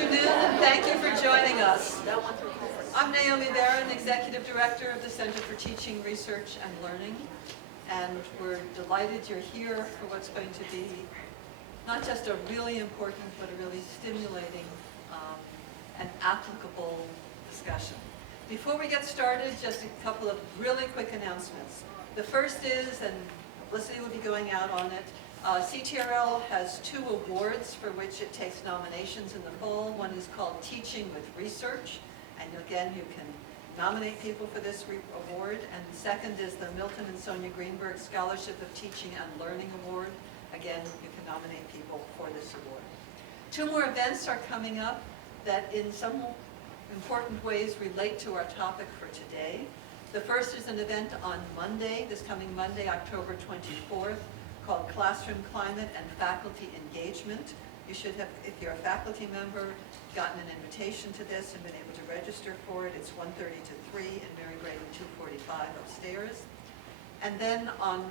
afternoon, and thank you for joining us. I'm Naomi Barron, Executive Director of the Center for Teaching, Research, and Learning, and we're delighted you're here for what's going to be not just a really important, but a really stimulating and applicable discussion. Before we get started, just a couple of really quick announcements. The first is, and publicity will be going out on it, CTRL has 2 awards for which it takes nominations in the fall. One is called Teaching with Research, and again, you can nominate people for this award. And the second is the Milton and Sonia Greenberg Scholarship of Teaching and Learning Award. Again, you can nominate people for this award. 2 more events are coming up that in some important ways relate to our topic for today. The first is an event on Monday, this coming Monday, October 24th, called Classroom Climate and Faculty Engagement. You should have, if you're a faculty member, gotten an invitation to this and been able to register for it. It's 1:30 to 3 in Mary Braden 245 upstairs. And then on,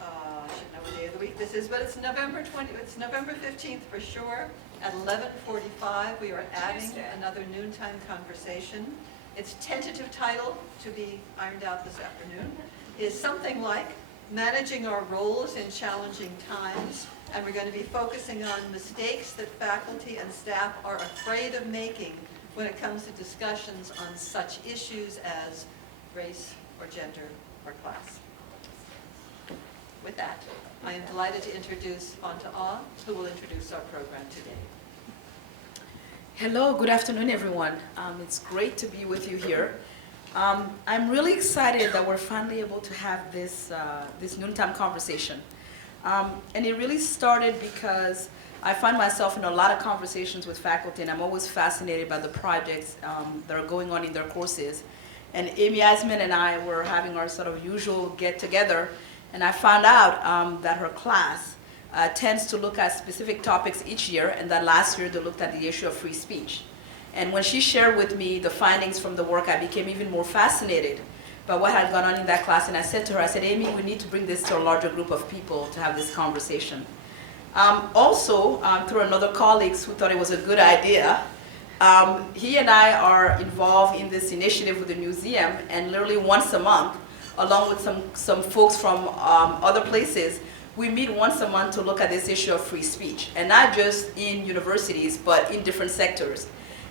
I should know what day of the week this is, but it's November 15th for sure. At 11:45, we are adding another noontime conversation. Its tentative title, to be ironed out this afternoon, is something like Managing Our Roles in Challenging Times, and we're going to be focusing on mistakes that faculty and staff are afraid of making when it comes to discussions on such issues as race or gender or class. With that, I am delighted to introduce Fanta, who will introduce our program today. Hello, good afternoon, everyone. It's great to be with you here. I'm really excited that we're finally able to have this noontime conversation. And it really started because I find myself in a lot of conversations with faculty, and I'm always fascinated by the projects that are going on in their courses. And Amy Eisman and I were having our sort of usual get-together, and I found out that her class tends to look at specific topics each year, and that last year they looked at the issue of free speech. And when she shared with me the findings from the work, I became even more fascinated by what had gone on in that class. And I said to her, I said, Amy, we need to bring this to a larger group of people to have this conversation. Also, through another colleague who thought it was a good idea, he and I are involved in this initiative with the museum, and literally once a month, along with some folks from other places, we meet once a month to look at this issue of free speech, and not just in universities, but in different sectors.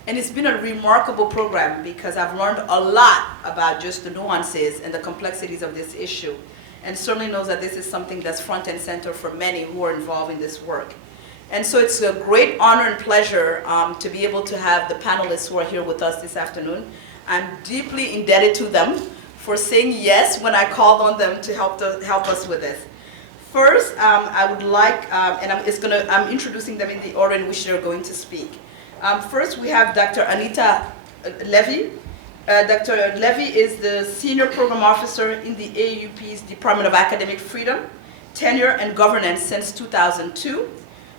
And it's been a remarkable program because I've learned a lot about just the nuances and the complexities of this issue, and certainly knows that this is something that's front and center for many who are involved in this work. And so it's a great honor and pleasure to be able to have the panelists who are here with us this afternoon. I'm deeply indebted to them for saying yes when I called on them to help us with this. First, I would like, and I'm introducing them in the order in which they're going to speak. First, we have Dr. Anita Levy. Dr. Levy is the Senior Program Officer in the AAUP's Department of Academic Freedom, Tenure, and Governance since 2002.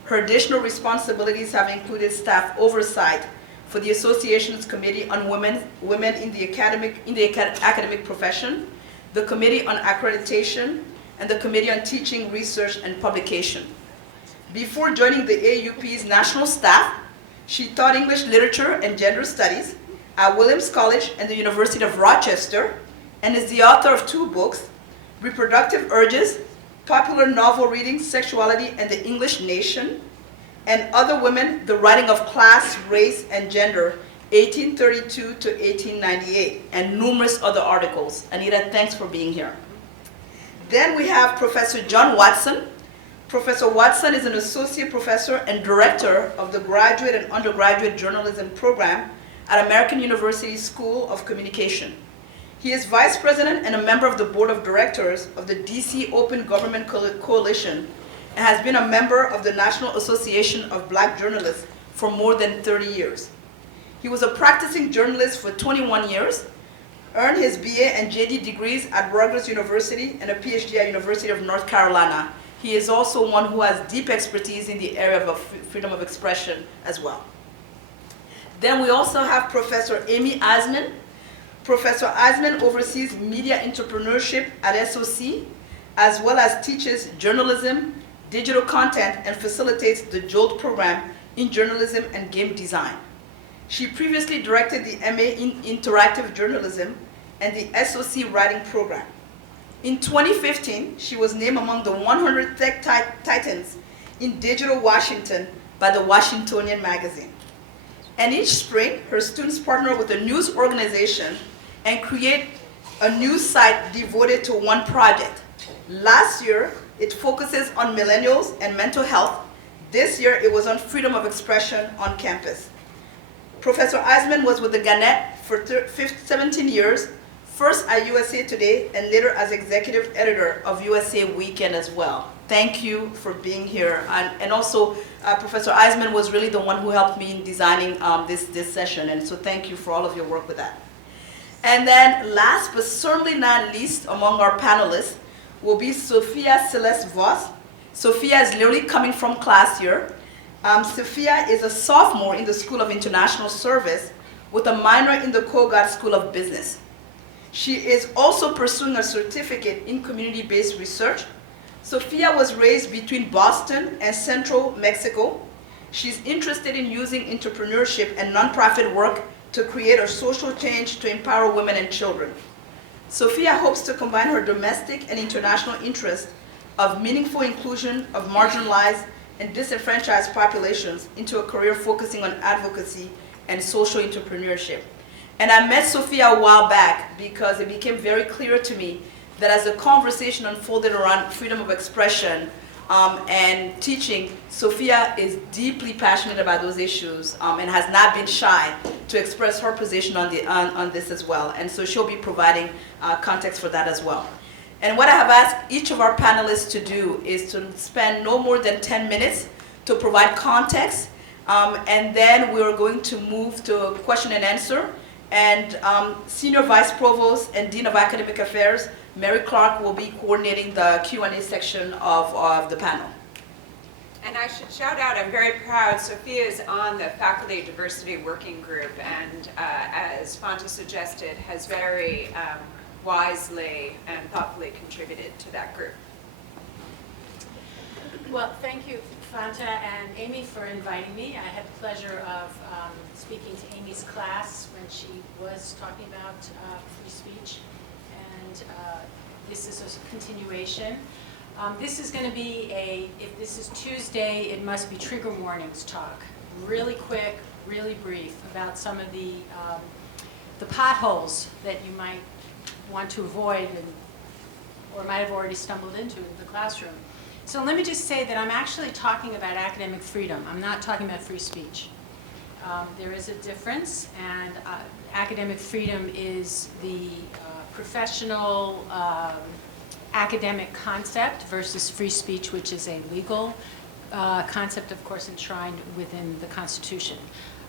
Her additional responsibilities have included staff oversight for the Association's Committee on Women in the Academic Profession, the Committee on Accreditation, and the Committee on Teaching, Research, and Publication. Before joining the AAUP's national staff, she taught English literature and gender studies at Williams College and the University of Rochester, and is the author of 2 books, Reproductive Urges, Popular Novel Reading, Sexuality and the English Nation, and Other Women, The Writing of Class, Race, and Gender, 1832 to 1898, and numerous other articles. Anita, thanks for being here. Then we have Professor John Watson. Professor Watson is an associate professor and director of the graduate and undergraduate journalism program at American University School of Communication. He is vice president and a member of the board of directors of the DC Open Government Coalition, and has been a member of the National Association of Black Journalists for more than 30 years. He was a practicing journalist for 21 years, earned his BA and JD degrees at Rutgers University and a PhD at University of North Carolina. He is also one who has deep expertise in the area of freedom of expression as well. Then we also have Professor Amy Eisman. Professor Eisman oversees media entrepreneurship at SOC, as well as teaches journalism, digital content, and facilitates the JOLT program in journalism and game design. She previously directed the MA in Interactive Journalism and the SOC Writing Program. In 2015, she was named among the 100 Tech Titans in Digital Washington by the Washingtonian magazine. And each spring, her students partner with a news organization and create a news site devoted to one project. Last year, it focuses on millennials and mental health. This year, it was on freedom of expression on campus. Professor Eisman was with the Gannett for 17 years, first at USA Today and later as executive editor of USA Weekend as well. Thank you for being here. And also, Professor Eisman was really the one who helped me in designing this session, and so thank you for all of your work with that. And then last but certainly not least among our panelists will be Sophia Vos. Sophia is literally coming from class here. Sophia is a sophomore in the School of International Service with a minor in the Kogod School of Business. She is also pursuing a certificate in community-based research. Sophia was raised between Boston and Central Mexico. She's interested in using entrepreneurship and nonprofit work to create a social change to empower women and children. Sophia hopes to combine her domestic and international interests of meaningful inclusion of marginalized and disenfranchised populations into a career focusing on advocacy and social entrepreneurship. And I met Sophia a while back because it became very clear to me that as the conversation unfolded around freedom of expression and teaching, Sophia is deeply passionate about those issues and has not been shy to express her position on this as well. And so she'll be providing context for that as well. And what I have asked each of our panelists to do is to spend no more than 10 minutes to provide context, and then we're going to move to question and answer. And Senior Vice Provost and Dean of Academic Affairs, Mary Clark, will be coordinating the Q&A section of the panel. And I should shout out, I'm very proud, Sophia is on the Faculty Diversity Working Group, and as Fanta suggested, has very wisely and thoughtfully contributed to that group. Well, thank you, Fanta and Amy, for inviting me. I had the pleasure of speaking to Amy's class when she was talking about free speech, and this is a continuation. This is going to be if this is Tuesday, it must be trigger warnings talk. Really quick, really brief about some of the potholes that you might want to avoid or might have already stumbled into in the classroom. So let me just say that I'm actually talking about academic freedom. I'm not talking about free speech. There is a difference, and academic freedom is the professional academic concept versus free speech, which is a legal concept, of course, enshrined within the Constitution.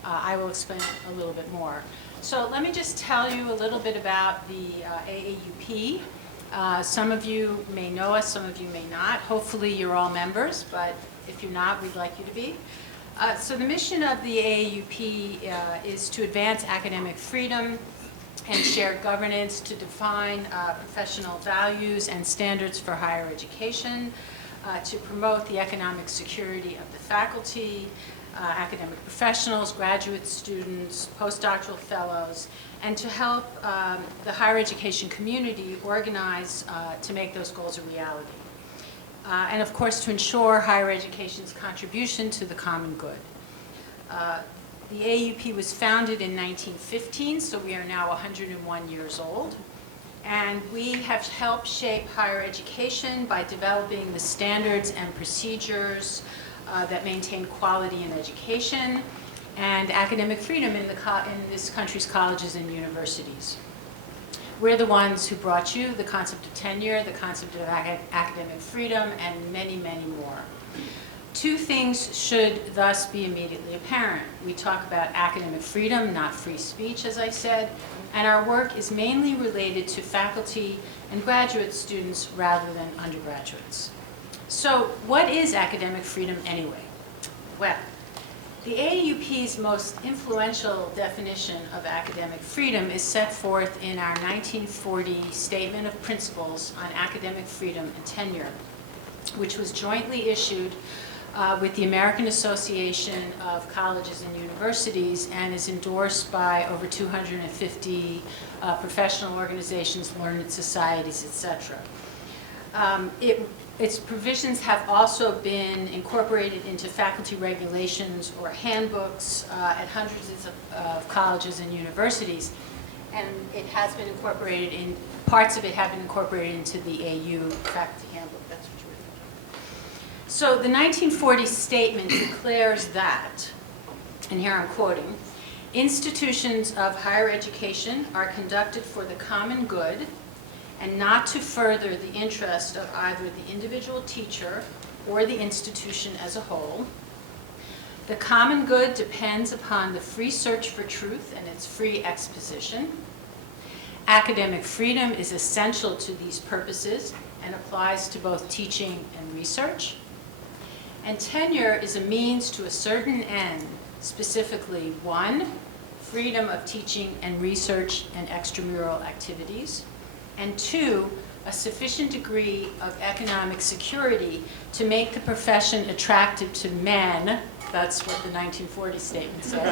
I will explain a little bit more. So let me just tell you a little bit about the AAUP. Some of you may know us, some of you may not. Hopefully you're all members, but if you're not, we'd like you to be. So the mission of the AAUP is to advance academic freedom and shared governance, to define professional values and standards for higher education, to promote the economic security of the faculty, academic professionals, graduate students, postdoctoral fellows, and to help the higher education community organize to make those goals a reality. And of course, to ensure higher education's contribution to the common good. The AAUP was founded in 1915, so we are now 101 years old. And we have helped shape higher education by developing the standards and procedures that maintain quality in education and academic freedom in this country's colleges and universities. We're the ones who brought you the concept of tenure, the concept of academic freedom, and many, many more. Two things should thus be immediately apparent. We talk about academic freedom, not free speech, as I said, and our work is mainly related to faculty and graduate students rather than undergraduates. So what is academic freedom anyway? Well, the AAUP's most influential definition of academic freedom is set forth in our 1940 Statement of Principles on Academic Freedom and Tenure, which was jointly issued with the American Association of Colleges and Universities and is endorsed by over 250 professional organizations, learned societies, etc. Its provisions have also been incorporated into faculty regulations or handbooks at hundreds of colleges and universities, and it has been incorporated in, parts of it have been incorporated into the AU faculty handbook. That's what you were thinking. So the 1940 statement declares that, and here I'm quoting, institutions of higher education are conducted for the common good and not to further the interest of either the individual teacher or the institution as a whole. The common good depends upon the free search for truth and its free exposition. Academic freedom is essential to these purposes and applies to both teaching and research. And tenure is a means to a certain end, specifically 1, freedom of teaching and research and extramural activities, and 2, a sufficient degree of economic security to make the profession attractive to men, that's what the 1940 statement said,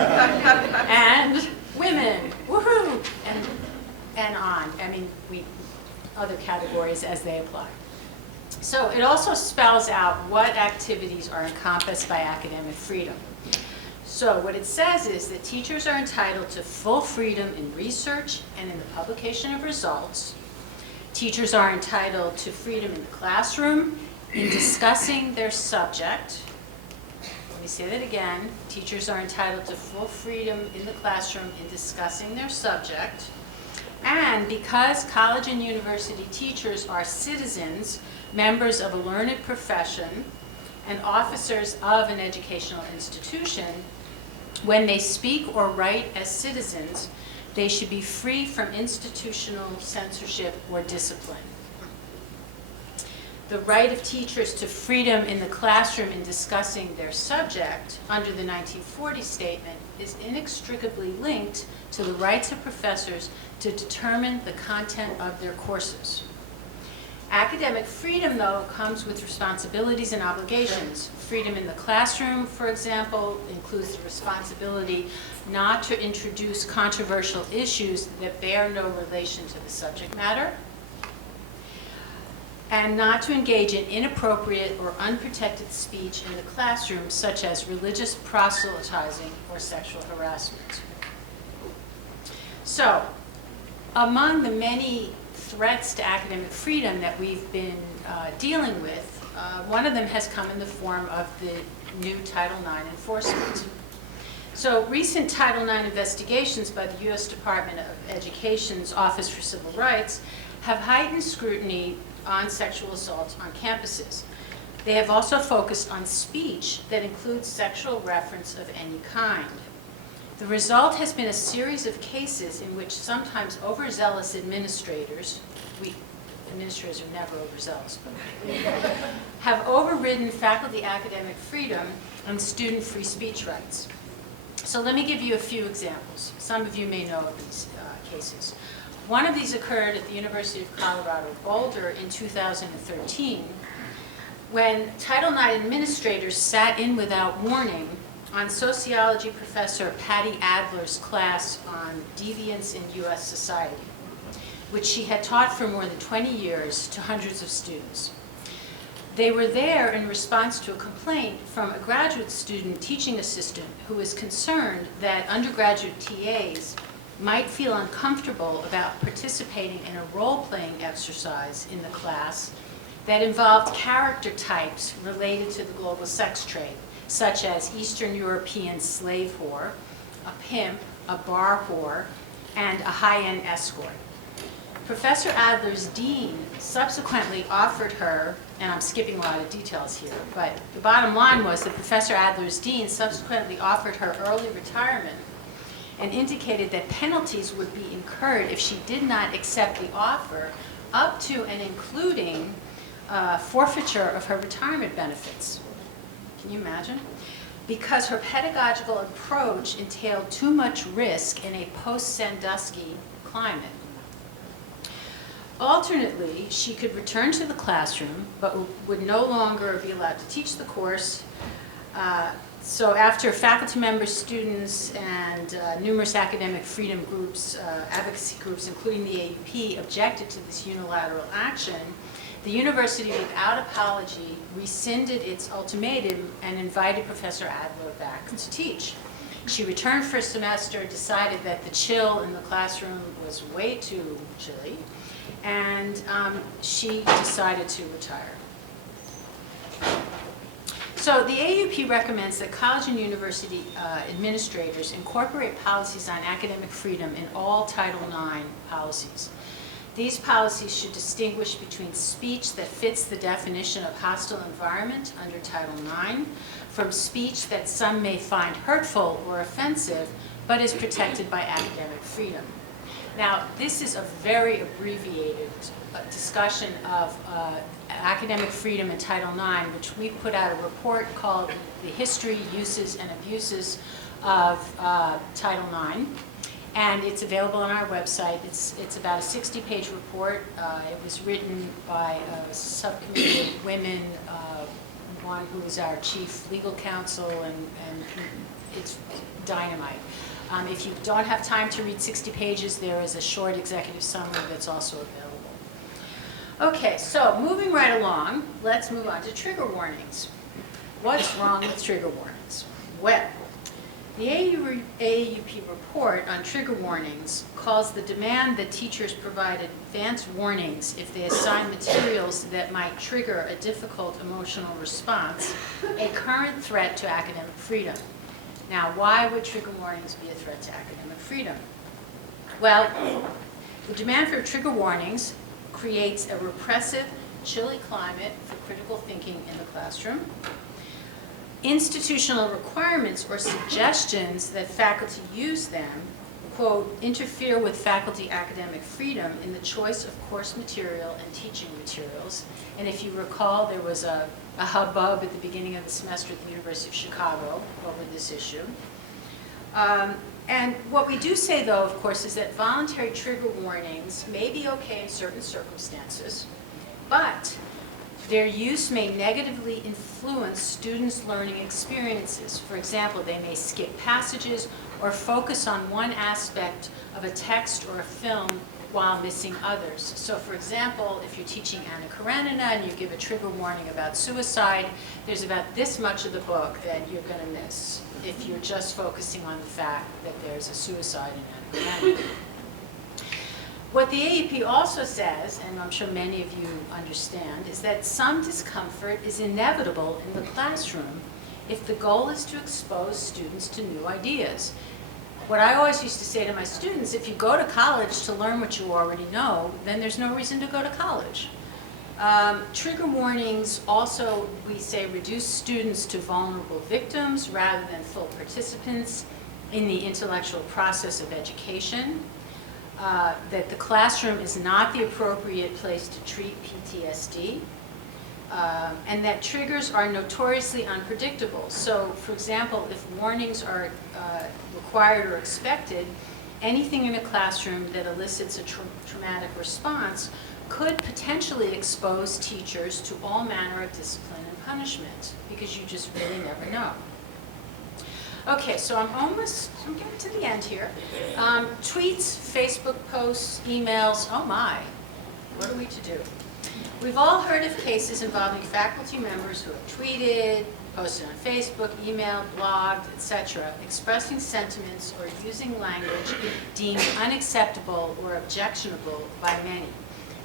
and women, woohoo, and on. I mean, other categories as they apply. So it also spells out what activities are encompassed by academic freedom. So what it says is that teachers are entitled to full freedom in research and in the publication of results. Teachers are entitled to freedom in the classroom, in discussing their subject. Let me say that again. Teachers are entitled to full freedom in the classroom in discussing their subject. And because college and university teachers are citizens, members of a learned profession, and officers of an educational institution, when they speak or write as citizens, they should be free from institutional censorship or discipline. The right of teachers to freedom in the classroom in discussing their subject under the 1940 statement is inextricably linked to the rights of professors to determine the content of their courses. Academic freedom, though, comes with responsibilities and obligations. Freedom in the classroom, for example, includes the responsibility not to introduce controversial issues that bear no relation to the subject matter, and not to engage in inappropriate or unprotected speech in the classroom, such as religious proselytizing or sexual harassment. So, among the many threats to academic freedom that we've been dealing with, one of them has come in the form of the new Title IX enforcement. So recent Title IX investigations by the U.S. Department of Education's Office for Civil Rights have heightened scrutiny on sexual assault on campuses. They have also focused on speech that includes sexual reference of any kind. The result has been a series of cases in which sometimes overzealous administrators, administrators are never overzealous, but have overridden faculty academic freedom and student free speech rights. So let me give you a few examples. Some of you may know of these cases. One of these occurred at the University of Colorado Boulder in 2013 when Title IX administrators sat in without warning on sociology professor Patty Adler's class on deviance in U.S. society, which she had taught for more than 20 years to hundreds of students. They were there in response to a complaint from a graduate student teaching assistant who was concerned that undergraduate TAs might feel uncomfortable about participating in a role-playing exercise in the class that involved character types related to the global sex trade, such as Eastern European slave whore, a pimp, a bar whore, and a high-end escort. Professor Adler's dean subsequently offered her, and I'm skipping a lot of details here, but the bottom line was that Professor Adler's dean subsequently offered her early retirement and indicated that penalties would be incurred if she did not accept the offer, up to and including forfeiture of her retirement benefits. Can you imagine? Because her pedagogical approach entailed too much risk in a post-Sandusky climate. Alternately, she could return to the classroom, but would no longer be allowed to teach the course. So after faculty members, students, and numerous academic freedom groups, advocacy groups, including the AAUP, objected to this unilateral action, the university, without apology, rescinded its ultimatum and invited Professor Adler back to teach. She returned for a semester, decided that the chill in the classroom was way too chilly, and she decided to retire. So the AAUP recommends that college and university administrators incorporate policies on academic freedom in all Title IX policies. These policies should distinguish between speech that fits the definition of hostile environment under Title IX from speech that some may find hurtful or offensive, but is protected by academic freedom. Now, this is a very abbreviated discussion of academic freedom in Title IX, which we put out a report called The History, Uses, and Abuses of Title IX. And it's available on our website. It's about a 60-page report. It was written by a subcommittee of women, one who is our chief legal counsel, and it's dynamite. If you don't have time to read 60 pages, there is a short executive summary that's also available. Okay, so moving right along, let's move on to trigger warnings. What's wrong with trigger warnings? Well, the AAUP report on trigger warnings calls the demand that teachers provide advance warnings if they assign materials that might trigger a difficult emotional response a current threat to academic freedom. Now, why would trigger warnings be a threat to academic freedom? Well, the demand for trigger warnings creates a repressive, chilly climate for critical thinking in the classroom. Institutional requirements or suggestions that faculty use them, quote, interfere with faculty academic freedom in the choice of course material and teaching materials. And if you recall, there was a hubbub at the beginning of the semester at the University of Chicago over this issue. And what we do say, though, of course, is that voluntary trigger warnings may be okay in certain circumstances, but their use may negatively influence students' learning experiences. For example, they may skip passages or focus on one aspect of a text or a film while missing others. So for example, if you're teaching Anna Karenina and you give a trigger warning about suicide, there's about this much of the book that you're going to miss if you're just focusing on the fact that there's a suicide in Anna Karenina. What the AAUP also says, and I'm sure many of you understand, is that some discomfort is inevitable in the classroom if the goal is to expose students to new ideas. What I always used to say to my students, if you go to college to learn what you already know, then there's no reason to go to college. Trigger warnings also, we say, reduce students to vulnerable victims rather than full participants in the intellectual process of education. That the classroom is not the appropriate place to treat PTSD, and that triggers are notoriously unpredictable. So, for example, if warnings are required or expected, anything in a classroom that elicits a traumatic response could potentially expose teachers to all manner of discipline and punishment, because you just really never know. Okay, so I'm getting to the end here. Tweets, Facebook posts, emails, oh my, what are we to do? We've all heard of cases involving faculty members who have tweeted, posted on Facebook, emailed, blogged, etc., expressing sentiments or using language deemed unacceptable or objectionable by many.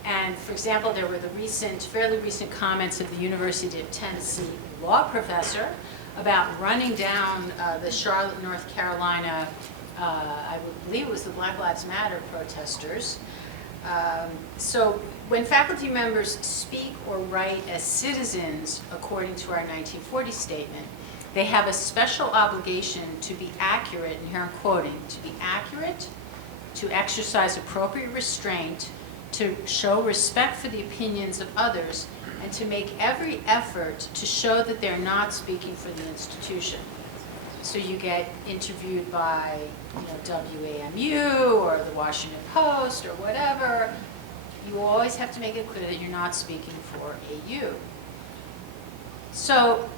And for example, there were the fairly recent comments of the University of Tennessee law professor about running down the Charlotte, North Carolina, I believe it was the Black Lives Matter protesters. So when faculty members speak or write as citizens, according to our 1940 statement, they have a special obligation to be accurate, and here I'm quoting, to be accurate, to exercise appropriate restraint, to show respect for the opinions of others, and to make every effort to show that they're not speaking for the institution. So you get interviewed by WAMU or the Washington Post or whatever, you always have to make it clear that you're not speaking for AU. So,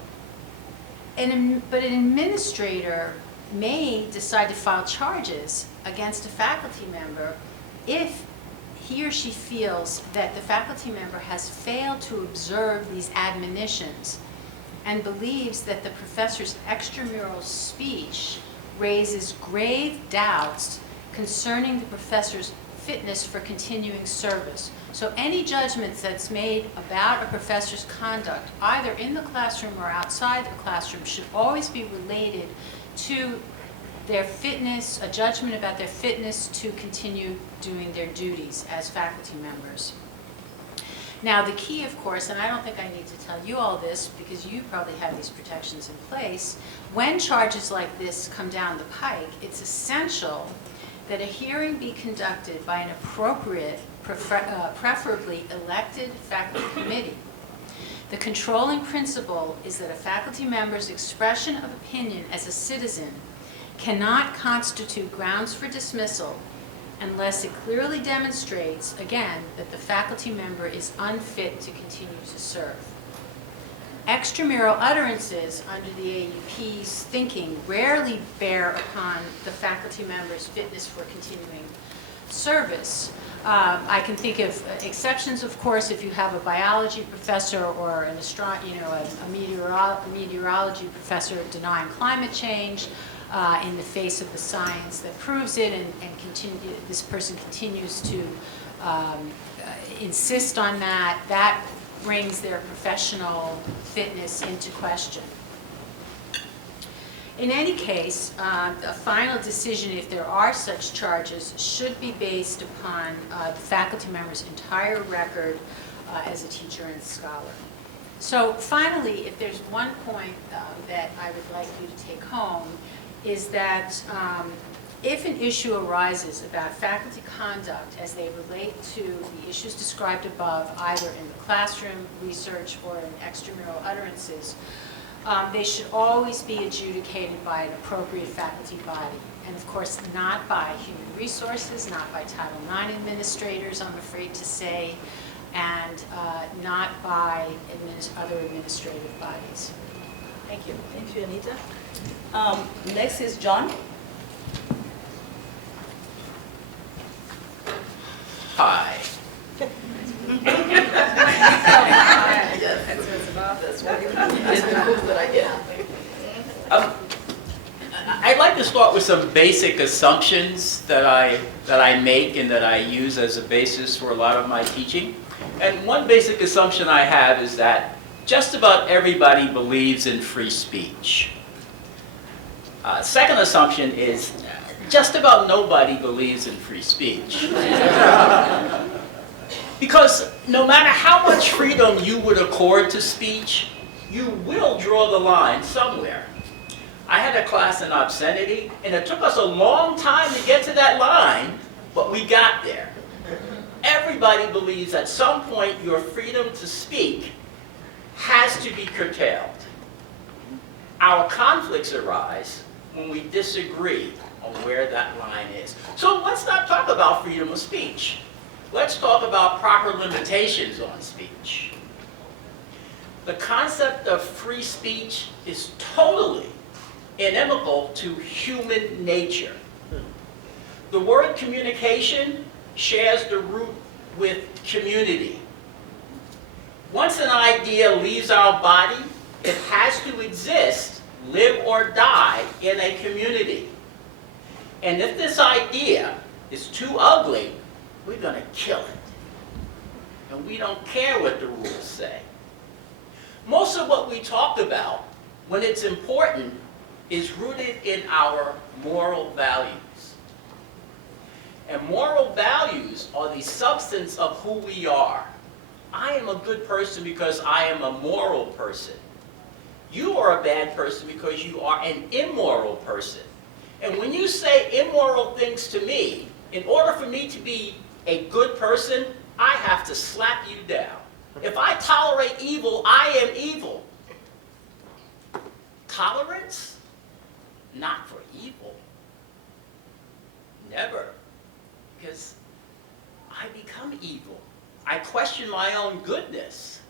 but an administrator may decide to file charges against a faculty member if he or she feels that the faculty member has failed to observe these admonitions and believes that the professor's extramural speech raises grave doubts concerning the professor's fitness for continuing service. So any judgments that's made about a professor's conduct, either in the classroom or outside the classroom, should always be related to their fitness, a judgment about their fitness to continue doing their duties as faculty members. Now the key, of course, and I don't think I need to tell you all this because you probably have these protections in place, when charges like this come down the pike, it's essential that a hearing be conducted by an appropriate, preferably elected faculty committee. The controlling principle is that a faculty member's expression of opinion as a citizen cannot constitute grounds for dismissal unless it clearly demonstrates, again, that the faculty member is unfit to continue to serve. Extramural utterances under the AAUP's thinking rarely bear upon the faculty member's fitness for continuing service. I can think of exceptions, of course, if you have a biology professor or a meteorology professor denying climate change in the face of the science that proves it, and this person continues to insist on that. That brings their professional fitness into question. In any case, a final decision, if there are such charges, should be based upon the faculty member's entire record as a teacher and scholar. So finally, if there's one point that I would like you to take home, is that if an issue arises about faculty conduct as they relate to the issues described above, either in the classroom, research, or in extramural utterances, they should always be adjudicated by an appropriate faculty body. And of course, not by human resources, not by Title IX administrators, I'm afraid to say, and not by other administrative bodies. Thank you. Thank you, Anita. Next is John. Hi. I'd like to start with some basic assumptions that I make and that I use as a basis for a lot of my teaching. And one basic assumption I have is that just about everybody believes in free speech. Second assumption is just about nobody believes in free speech. Because no matter how much freedom you would accord to speech, you will draw the line somewhere. I had a class in obscenity, and it took us a long time to get to that line, but we got there. Everybody believes at some point your freedom to speak has to be curtailed. Our conflicts arise when we disagree on where that line is. So let's not talk about freedom of speech. Let's talk about proper limitations on speech. The concept of free speech is totally inimical to human nature. The word communication shares the root with community. Once an idea leaves our body, it has to exist, live or die, in a community. And if this idea is too ugly, we're going to kill it. And we don't care what the rules say. Most of what we talk about, when it's important, is rooted in our moral values. And moral values are the substance of who we are. I am a good person because I am a moral person. You are a bad person because you are an immoral person. And when you say immoral things to me, in order for me to be a good person, I have to slap you down. If I tolerate evil, I am evil. Tolerance? Not for evil. Never. Because I become evil I question my own goodness.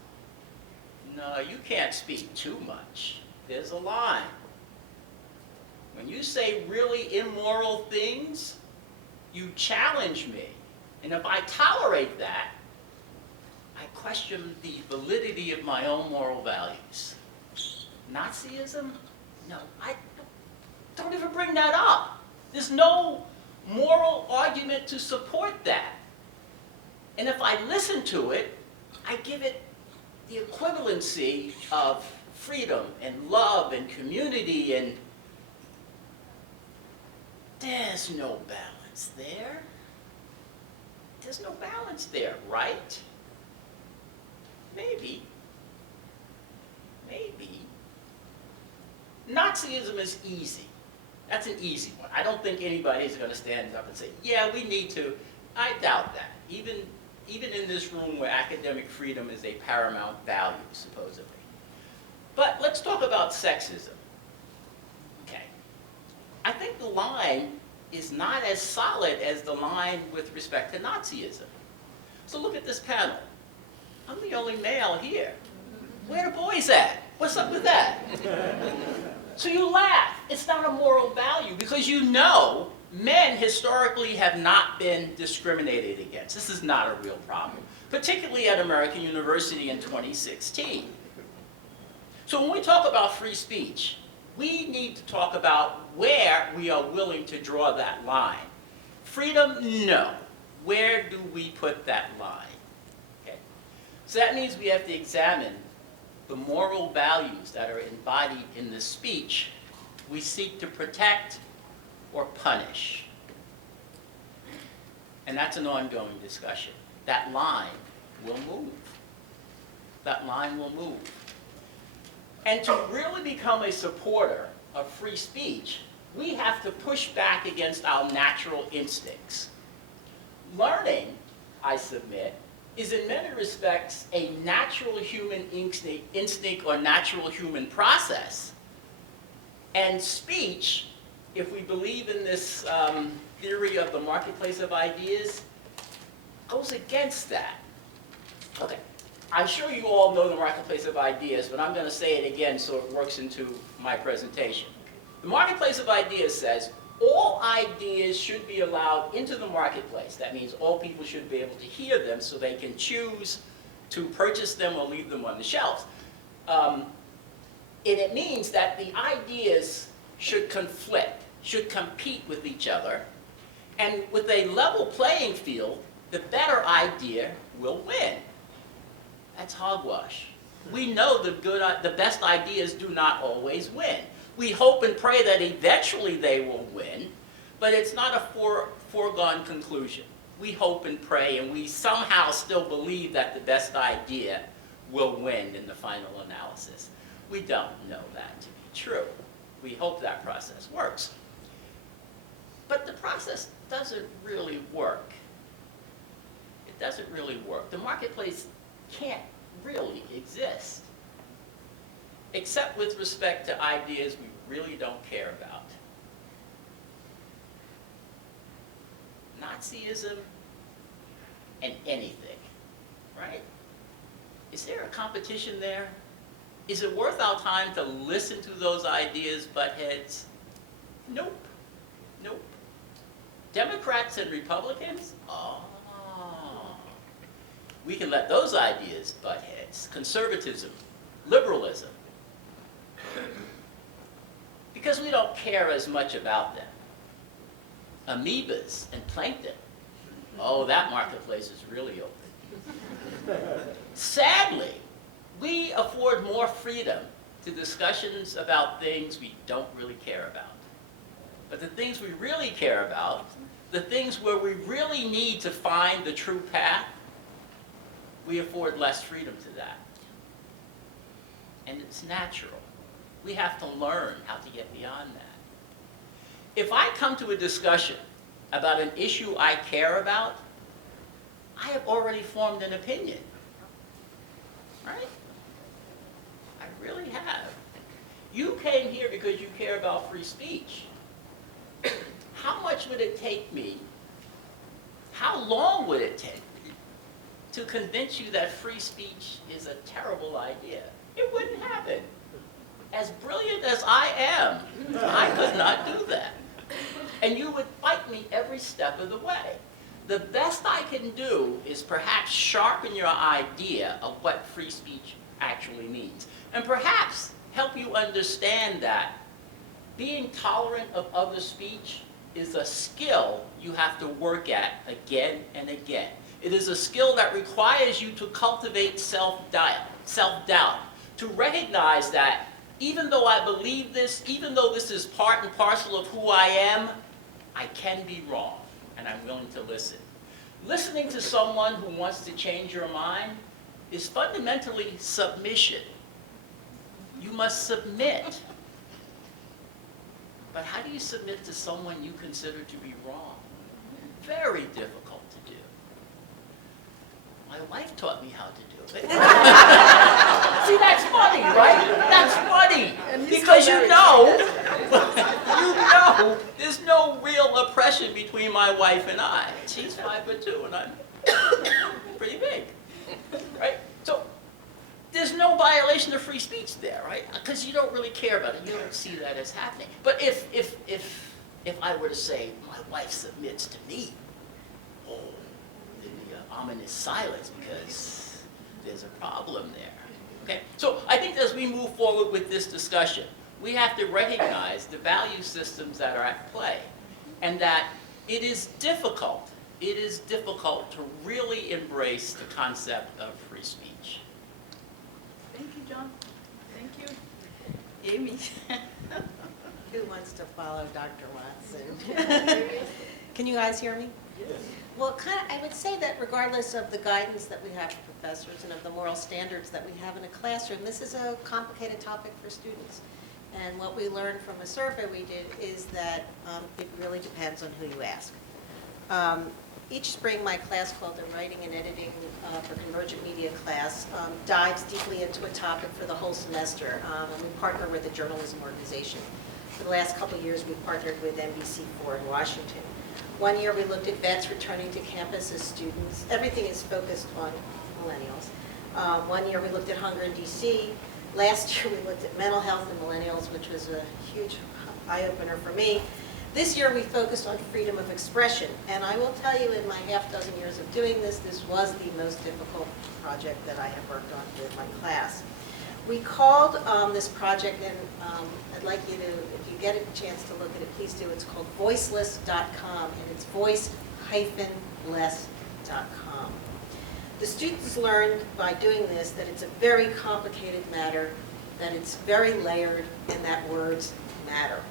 No, you can't speak too much. There's a line. When you say really immoral things, you challenge me. And if I tolerate that, I question the validity of my own moral values. Nazism? No, I don't even bring that up. There's no moral argument to support that. And if I listen to it, I give it the equivalency of freedom and love and community, and there's no balance there. There's no balance there, right? Maybe. Maybe. Nazism is easy. That's an easy one. I don't think anybody is going to stand up and say, yeah, we need to. I doubt that. Even in this room where academic freedom is a paramount value, supposedly. But let's talk about sexism. Okay. I think the line is not as solid as the line with respect to Nazism. So look at this panel. I'm the only male here. Where are the boys at? What's up with that? So you laugh. It's not a moral value because you know men historically have not been discriminated against. This is not a real problem, particularly at American University in 2016. So when we talk about free speech, we need to talk about where we are willing to draw that line. Freedom, no. Where do we put that line? Okay. So that means we have to examine the moral values that are embodied in the speech we seek to protect or punish. And that's an ongoing discussion. That line will move. That line will move. And to really become a supporter of free speech, we have to push back against our natural instincts. Learning, I submit, is in many respects a natural human instinct or natural human process. And speech, if we believe in this theory of the marketplace of ideas, goes against that. Okay, I'm sure you all know the marketplace of ideas, but I'm going to say it again so it works into my presentation. The marketplace of ideas says all ideas should be allowed into the marketplace. That means all people should be able to hear them so they can choose to purchase them or leave them on the shelves. And it means that the ideas should conflict, should compete with each other. And with a level playing field, the better idea will win. That's hogwash. We know the best ideas do not always win. We hope and pray that eventually they will win, but it's not a foregone conclusion. We hope and pray, and we somehow still believe that the best idea will win in the final analysis. We don't know that to be true. We hope that process works. But the process doesn't really work. It doesn't really work. The marketplace can't really exist, except with respect to ideas we really don't care about. Nazism and anything, right? Is there a competition there? Is it worth our time to listen to those ideas butt heads? Nope. Nope. Democrats and Republicans? Oh. We can let those ideas butt heads. Conservatism, liberalism. Because we don't care as much about them. Amoebas and plankton. Oh, that marketplace is really open. Sadly, we afford more freedom to discussions about things we don't really care about. But the things we really care about, the things where we really need to find the true path, we afford less freedom to that. And it's natural. We have to learn how to get beyond that. If I come to a discussion about an issue I care about, I have already formed an opinion. Right? I really have. You came here because you care about free speech. How much would it take me? How long would it take me to convince you that free speech is a terrible idea. It wouldn't happen. As brilliant as I am, I could not do that. And you would fight me every step of the way. The best I can do is perhaps sharpen your idea of what free speech actually means. And perhaps help you understand that being tolerant of other speech is a skill you have to work at again and again. It is a skill that requires you to cultivate self-doubt, to recognize that even though I believe this, even though this is part and parcel of who I am, I can be wrong, and I'm willing to listen. Listening to someone who wants to change your mind is fundamentally submission. You must submit. But how do you submit to someone you consider to be wrong? Very difficult to do. My wife taught me how to do it. See, that's funny, right? That's funny. Because you know, there's no real oppression between my wife and I. She's 5'2" and I'm pretty big, right? So there's no violation of free speech there, right? Because you don't really care about it. You don't see that as happening. But if I were to say, my wife submits to me, oh, there'd be an ominous silence because there's a problem there. Okay? So I think as we move forward with this discussion, we have to recognize the value systems that are at play, and that it is difficult to really embrace the concept of free speech. Thank you, John. Thank you. Amy. Who wants to follow Dr. Watson? Can you guys hear me? Yes. Well, I would say that regardless of the guidance that we have for professors and of the moral standards that we have in a classroom, this is a complicated topic for students. And what we learned from a survey we did is that it really depends on who you ask. Each spring, my class called the Writing and Editing for Convergent Media class dives deeply into a topic for the whole semester. And we partner with a journalism organization. For the last couple of years, we've partnered with NBC4 in Washington. One year, we looked at vets returning to campus as students. Everything is focused on millennials. One year, we looked at hunger in D.C. Last year, we looked at mental health in millennials, which was a huge eye-opener for me. This year, we focused on freedom of expression. And I will tell you, in my half-dozen years of doing this, this was the most difficult project that I have worked on with my class. We called this project, and I'd like you to, if you get a chance to look at it, please do. It's called voiceless.com, and it's voice-less.com. The students learned by doing this that it's a very complicated matter, that it's very layered, and that words matter.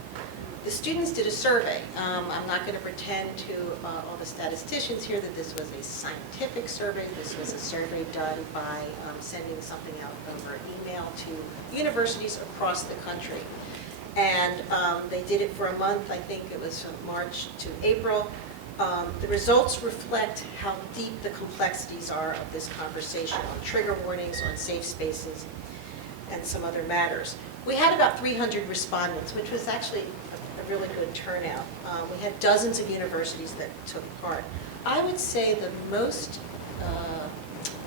The students did a survey. I'm not going to pretend to all the statisticians here that this was a scientific survey. This was a survey done by sending something out over email to universities across the country. And they did it for a month. I think it was from March to April. The results reflect how deep the complexities are of this conversation on trigger warnings, on safe spaces, and some other matters. We had about 300 respondents, which was actually a really good turnout. We had dozens of universities that took part. I would say the most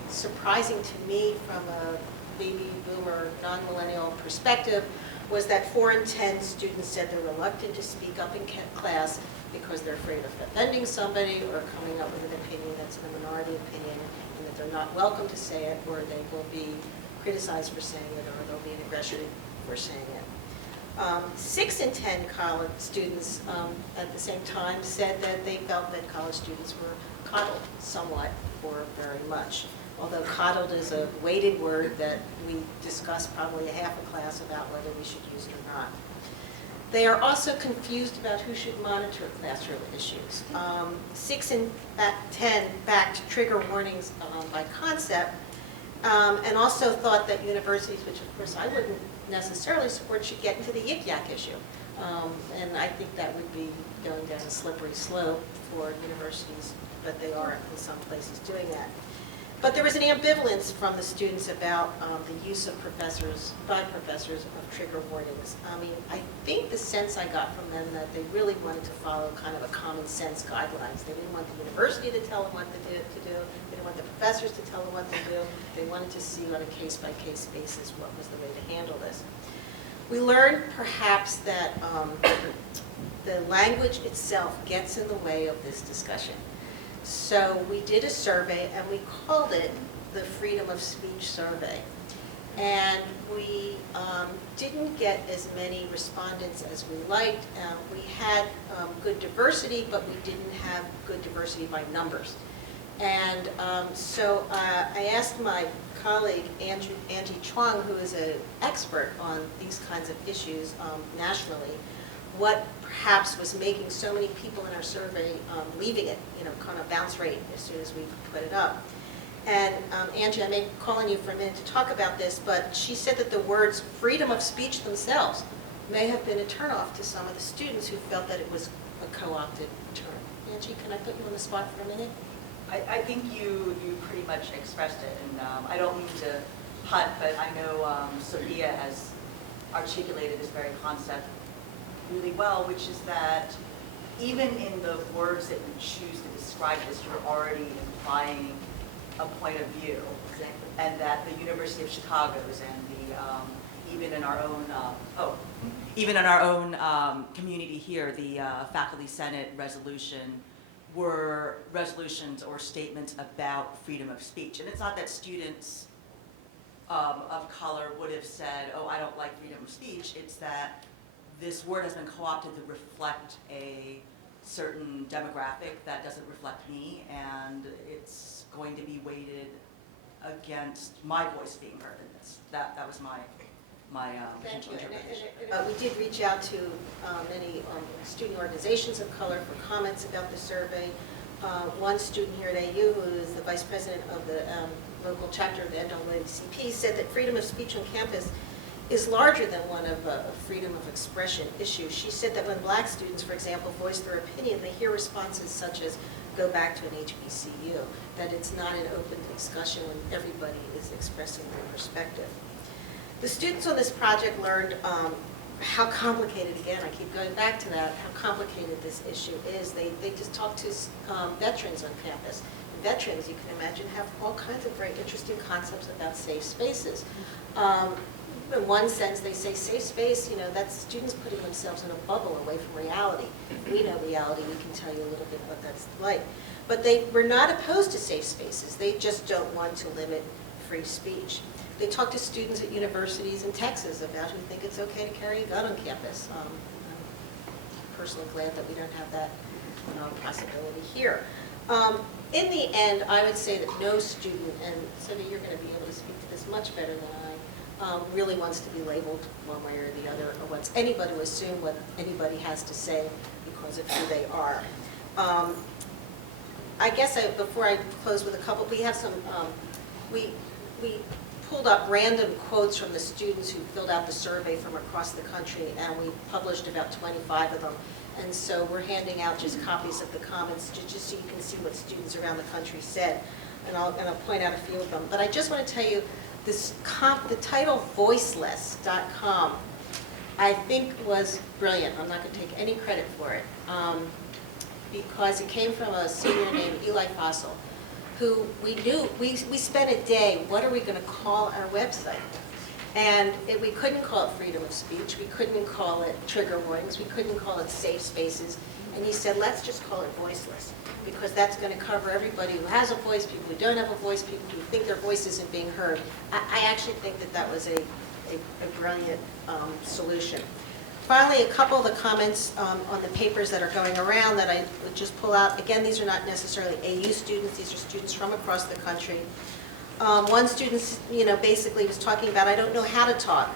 surprising to me from a baby boomer, non-millennial perspective was that 4 in 10 students said they're reluctant to speak up in class because they're afraid of offending somebody or coming up with an opinion that's a minority opinion, and that they're not welcome to say it, or they will be criticized for saying it, or there'll be an aggression for saying it. 6 in 10 college students at the same time said that they felt that college students were coddled somewhat or very much. Although coddled is a weighted word that we discussed probably a half a class about whether we should use it or not. They are also confused about who should monitor classroom issues. 6 in 10 backed trigger warnings by concept, and also thought that universities, which of course I wouldn't necessarily support, should get into the yik-yak issue. And I think that would be going down a slippery slope for universities, but they are in some places doing that. But there was an ambivalence from the students about the use of by professors of trigger warnings. I mean, I think the sense I got from them that they really wanted to follow kind of a common sense guidelines. They didn't want the university to tell them what to do. They didn't want the professors to tell them what to do. They wanted to see on a case-by-case basis what was the way to handle this. We learned perhaps that the language itself gets in the way of this discussion. So we did a survey and we called it the Freedom of Speech Survey. And we didn't get as many respondents as we liked. We had good diversity, but we didn't have good diversity by numbers. And so I asked my colleague, Angie Chuang, who is an expert on these kinds of issues nationally, what perhaps was making so many people in our survey leaving it, kind of bounce rate as soon as we put it up. And Angie, I may call on you for a minute to talk about this, but she said that the words freedom of speech themselves may have been a turnoff to some of the students who felt that it was a co-opted term. Angie, can I put you on the spot for a minute? I think you pretty much expressed it, and I don't mean to hunt, but I know Sophia has articulated this very concept really well, which is that even in the words that you choose to describe this, you're already implying a point of view. Exactly. And that the University of Chicago's and the even in our own community here, the Faculty Senate resolution were resolutions or statements about freedom of speech. And it's not that students of color would have said, oh, I don't like freedom of speech. It's that this word has been co-opted to reflect a certain demographic that doesn't reflect me, and it's going to be weighted against my voice being heard in this. That was my Thank you. interpretation. We did reach out to many student organizations of color for comments about the survey. One student here at AU, who is the vice president of the local chapter of the NAACP, said that freedom of speech on campus is larger than one of a freedom of expression issue. She said that when black students, for example, voice their opinion, they hear responses such as, go back to an HBCU, that it's not an open discussion when everybody is expressing their perspective. The students on this project learned how complicated, again, I keep going back to that, how complicated this issue is. They just talked to veterans on campus. Veterans, you can imagine, have all kinds of very interesting concepts about safe spaces. In one sense, they say safe space, that's students putting themselves in a bubble away from reality. We know reality, we can tell you a little bit what that's like. But they were not opposed to safe spaces. They just don't want to limit free speech. They talked to students at universities in Texas about who think it's okay to carry a gun on campus. I'm personally glad that we don't have that possibility here. In the end, I would say that no student, and Sophia, you're going to be able to speak to this much better than I, really wants to be labeled one way or the other, or wants anybody to assume what anybody has to say because of who they are. I guess before I close with a couple, we have some, we pulled up random quotes from the students who filled out the survey from across the country, and we published about 25 of them. And so we're handing out just copies of the comments just so you can see what students around the country said. And I'll point out a few of them. But I just want to tell you, the title voiceless.com, I think was brilliant. I'm not going to take any credit for it because it came from a senior named Eli Fossil, who we knew, we spent a day, what are we going to call our website? And we couldn't call it freedom of speech. We couldn't call it trigger warnings. We couldn't call it safe spaces. And he said, let's just call it voiceless, because that's going to cover everybody who has a voice, people who don't have a voice, people who think their voice isn't being heard. I actually think that was a brilliant solution. Finally, a couple of the comments on the papers that are going around that I would just pull out. Again, these are not necessarily AU students. These are students from across the country. One student, basically was talking about, I don't know how to talk.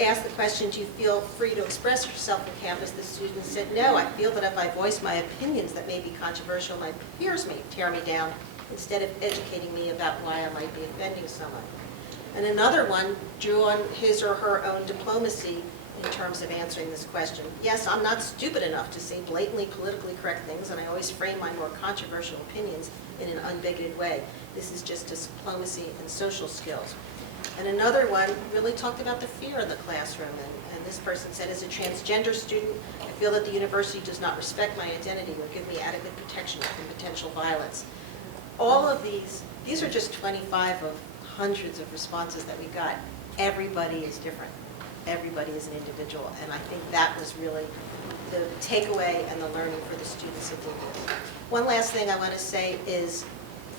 Asked the question, do you feel free to express yourself on campus? The student said, no, I feel that if I voice my opinions that may be controversial, my peers may tear me down instead of educating me about why I might be offending someone. And another one drew on his or her own diplomacy in terms of answering this question. Yes, I'm not stupid enough to say blatantly politically correct things, and I always frame my more controversial opinions in an unbigoted way. This is just diplomacy and social skills. And another one really talked about the fear in the classroom, and this person said, as a transgender student, I feel that the university does not respect my identity or give me adequate protection from potential violence. All of these are just 25 of hundreds of responses that we got. Everybody is different. Everybody is an individual, and I think that was really the takeaway and the learning for the students of this. One last thing I want to say is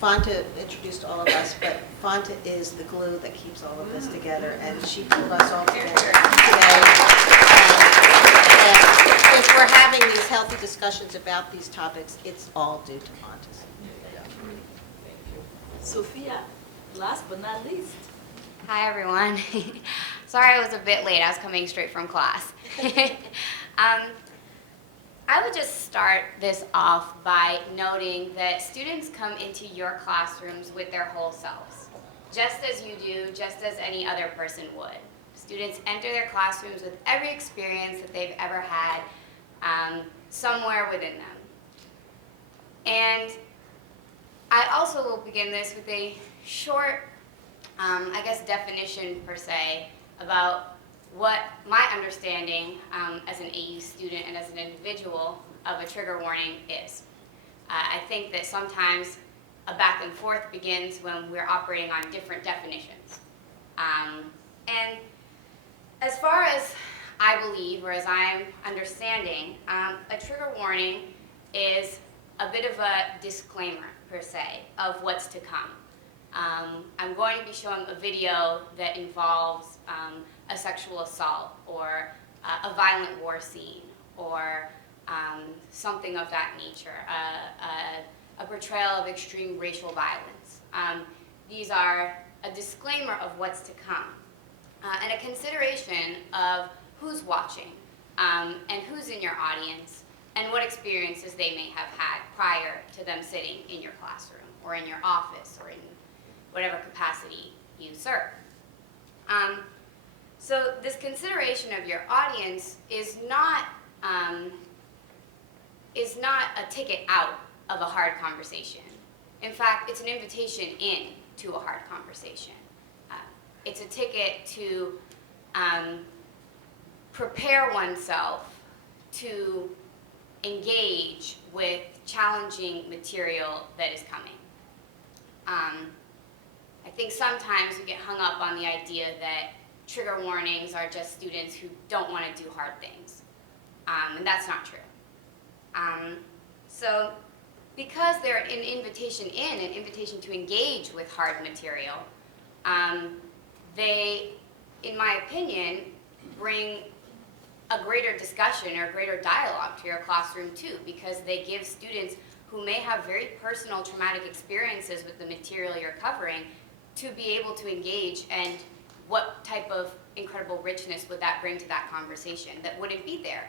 Fanta introduced all of us, but Fanta is the glue that keeps all of this together, and she pulled us all together today. And if we're having these healthy discussions about these topics, it's all due to Fanta's. Sophia, last but not least. Hi, everyone. Sorry I was a bit late. I was coming straight from class. I would just start this off by noting that students come into your classrooms with their whole selves, just as you do, just as any other person would. Students enter their classrooms with every experience that they've ever had somewhere within them. And I also will begin this with a short, I guess, definition per se about what my understanding as an AU student and as an individual of a trigger warning is. I think that sometimes a back and forth begins when we're operating on different definitions. And as far as I believe, or as I'm understanding, a trigger warning is a bit of a disclaimer, per se, of what's to come. I'm going to be showing a video that involves a sexual assault or a violent war scene or something of that nature, a portrayal of extreme racial violence. These are a disclaimer of what's to come and a consideration of who's watching and who's in your audience and what experiences they may have had prior to them sitting in your classroom or in your office or in whatever capacity you serve. So this consideration of your audience is not a ticket out of a hard conversation. In fact, it's an invitation in to a hard conversation. It's a ticket to prepare oneself to engage with challenging material that is coming. I think sometimes we get hung up on the idea that trigger warnings are just students who don't want to do hard things, and that's not true. So because they're an invitation in, an invitation to engage with hard material, they, in my opinion, bring a greater discussion or a greater dialogue to your classroom too, because they give students who may have very personal traumatic experiences with the material you're covering to be able to engage, and what type of incredible richness would that bring to that conversation that wouldn't be there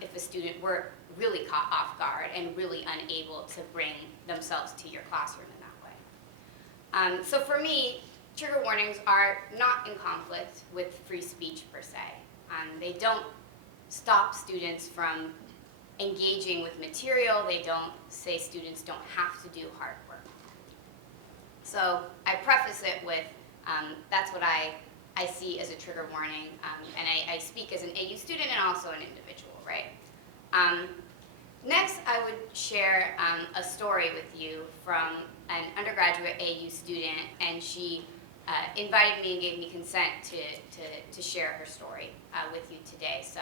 if a student were really caught off guard and really unable to bring themselves to your classroom in that way. So for me, trigger warnings are not in conflict with free speech per se. They don't stop students from engaging with material. They don't say students don't have to do hard work. So I preface it with, that's what I see as a trigger warning, and I speak as an AU student and also an individual, right? Next, I would share a story with you from an undergraduate AU student, and she invited me and gave me consent to share her story with you today. So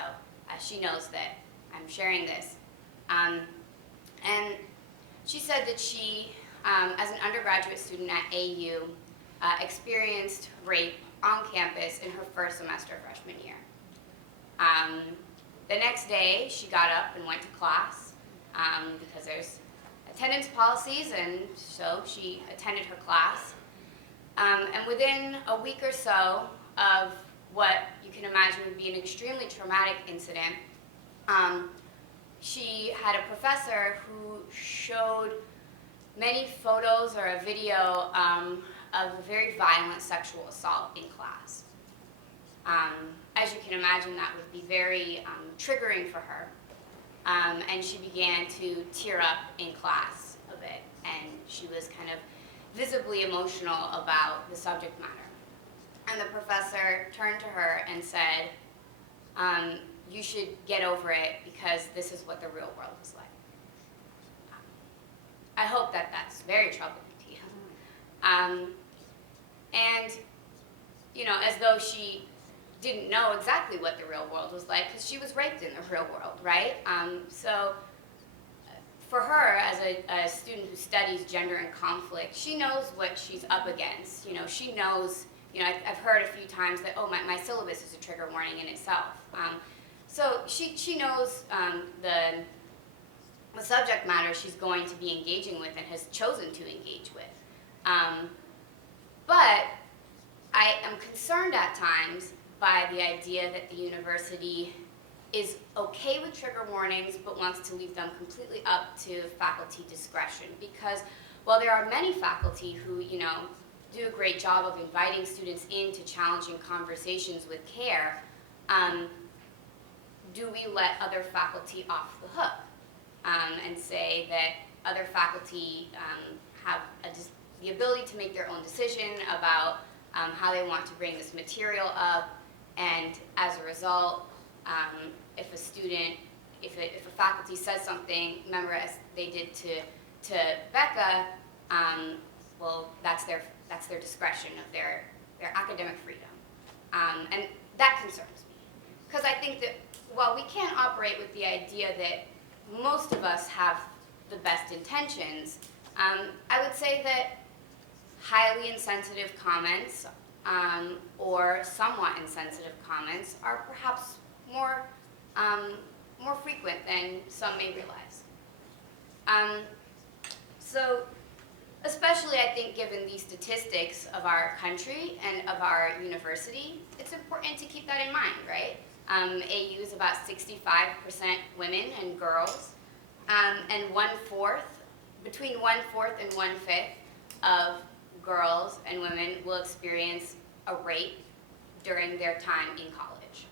she knows that I'm sharing this. And she said that she, as an undergraduate student at AU, experienced rape on campus in her first semester freshman year. The next day, she got up and went to class because there's attendance policies, and so she attended her class. And within a week or so of what you can imagine would be an extremely traumatic incident, she had a professor who showed many photos or a video of a very violent sexual assault in class. As you can imagine, that would be very triggering for her. And she began to tear up in class a bit, and she was kind of visibly emotional about the subject matter. And the professor turned to her and said, you should get over it because this is what the real world is like. I hope that that's very troubling to you. And, you know, as though she didn't know exactly what the real world was like because she was raped in the real world, right? So for her, as a student who studies gender and conflict, she knows what she's up against. You know, she knows, you know, I've heard a few times that, oh, my syllabus is a trigger warning in itself. So she knows the subject matter she's going to be engaging with and has chosen to engage with. But I am concerned at times by the idea that the university is okay with trigger warnings but wants to leave them completely up to faculty discretion. Because while there are many faculty who, you know, do a great job of inviting students into challenging conversations with care, do we let other faculty off the hook and say that other faculty have the ability to make their own decision about how they want to bring this material up, and as a result, if a student, if a faculty says something, remember as they did to Becca, well, that's their discretion of their academic freedom, and that concerns me, because I think that while we can't operate with the idea that most of us have the best intentions, I would say that highly insensitive comments or somewhat insensitive comments are perhaps more frequent than some may realize. So especially I think given the statistics of our country and of our university, it's important to keep that in mind, right? AU is about 65% women and girls, and between 1/4 and 1/5 of girls and women will experience a rape during their time in college.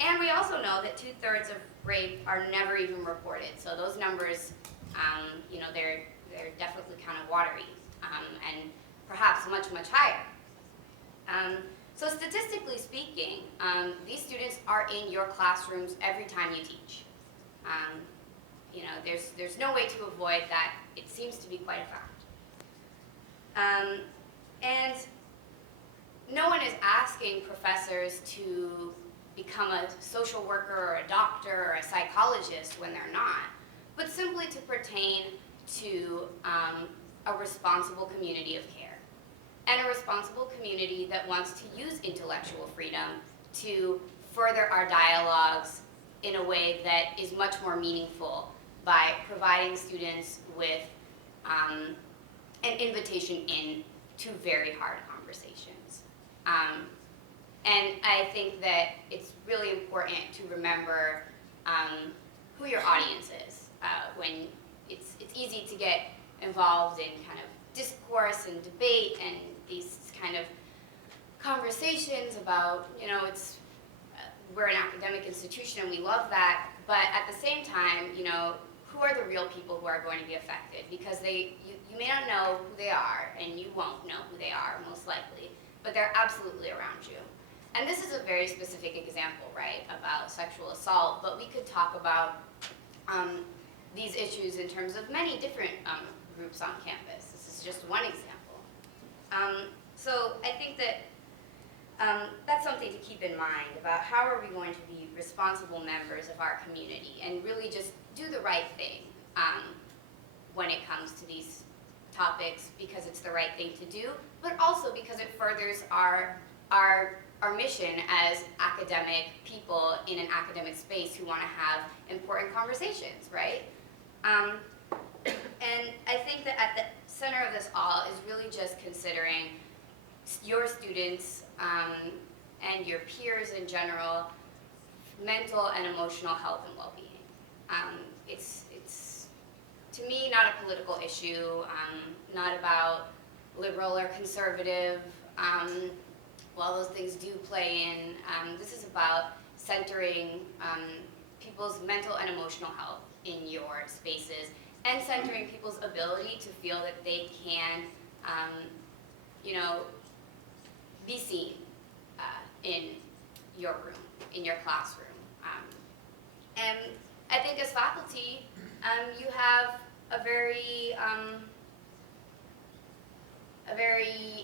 And we also know that 2/3 of rape are never even reported. So those numbers, you know, they're definitely kind of watery, and perhaps much, much higher. So statistically speaking, these students are in your classrooms every time you teach. You know, there's no way to avoid that. It seems to be quite a fact. And no one is asking professors to become a social worker or a doctor or a psychologist when they're not, but simply to pertain to a responsible community of care, and a responsible community that wants to use intellectual freedom to further our dialogues in a way that is much more meaningful by providing students with an invitation in to very hard conversations. And I think that it's really important to remember who your audience is. When it's easy to get involved in kind of discourse and debate and these kind of conversations about, you know, we're an academic institution and we love that, but at the same time, you know, who are the real people who are going to be affected? Because you may not know who they are, and you won't know who they are, most likely, but they're absolutely around you. And this is a very specific example, right, about sexual assault, but we could talk about these issues in terms of many different groups on campus. This is just one example. So I think that that's something to keep in mind about how are we going to be responsible members of our community and really just do the right thing when it comes to these topics, because it's the right thing to do, but also because it furthers our mission as academic people in an academic space who want to have important conversations, right? And I think that at the center of this all is really just considering your students and your peers in general, mental and emotional health and well-being. It's to me not a political issue, not about liberal or conservative. while those things do play in, this is about centering people's mental and emotional health in your spaces and centering people's ability to feel that they can, you know, be seen in your room, in your classroom. And I think as faculty, you have a very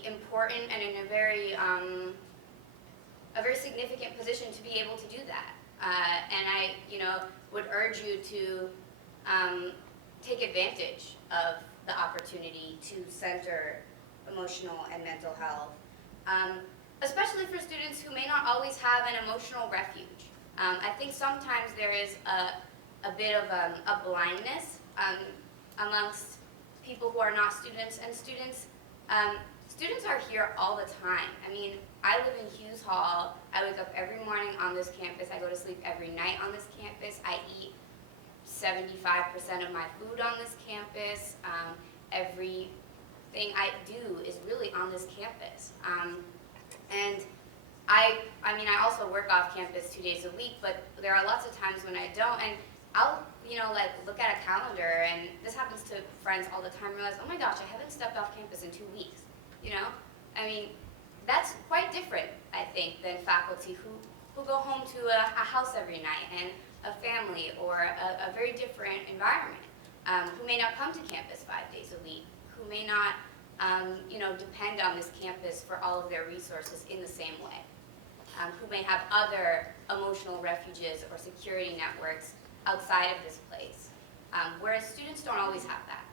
important and in a very significant position to be able to do that. And I, you know, would urge you to take advantage of the opportunity to center emotional and mental health, especially for students who may not always have an emotional refuge. I think sometimes there is a bit of a blindness amongst people who are not students, and students are here all the time. I mean, I live in Hughes Hall. I wake up every morning on this campus. I go to sleep every night on this campus. I eat 75% of my food on this campus. Everything I do is really on this campus. And I mean, I also work off campus 2 days a week, but there are lots of times when I don't, and I'll, you know, like look at a calendar, and this happens to friends all the time, realize, oh my gosh, I haven't stepped off campus in 2 weeks, you know? I mean, that's quite different, I think, than faculty who go home to a house every night and a family or a very different environment, who may not come to campus 5 days a week, who may not, you know, depend on this campus for all of their resources in the same way, who may have other emotional refuges or security networks outside of this place, whereas students don't always have that.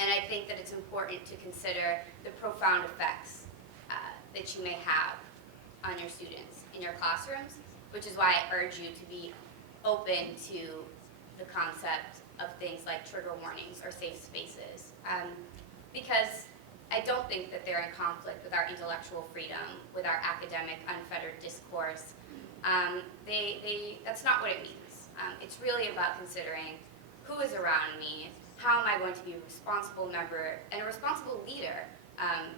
And I think that it's important to consider the profound effects that you may have on your students in your classrooms, which is why I urge you to be open to the concept of things like trigger warnings or safe spaces, because I don't think that they're in conflict with our intellectual freedom, with our academic unfettered discourse. That's not what it means. It's really about considering who is around me, how am I going to be a responsible member and a responsible leader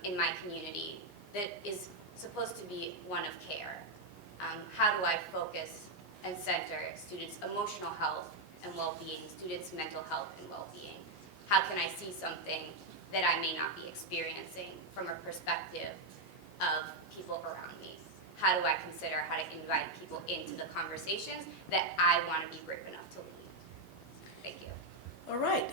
in my community that is supposed to be one of care. How do I focus and center students' emotional health and well-being, students' mental health and well-being? How can I see something that I may not be experiencing from a perspective of people around me? How do I consider how to invite people into the conversations that I want to be brave enough to lead? Thank you. All right.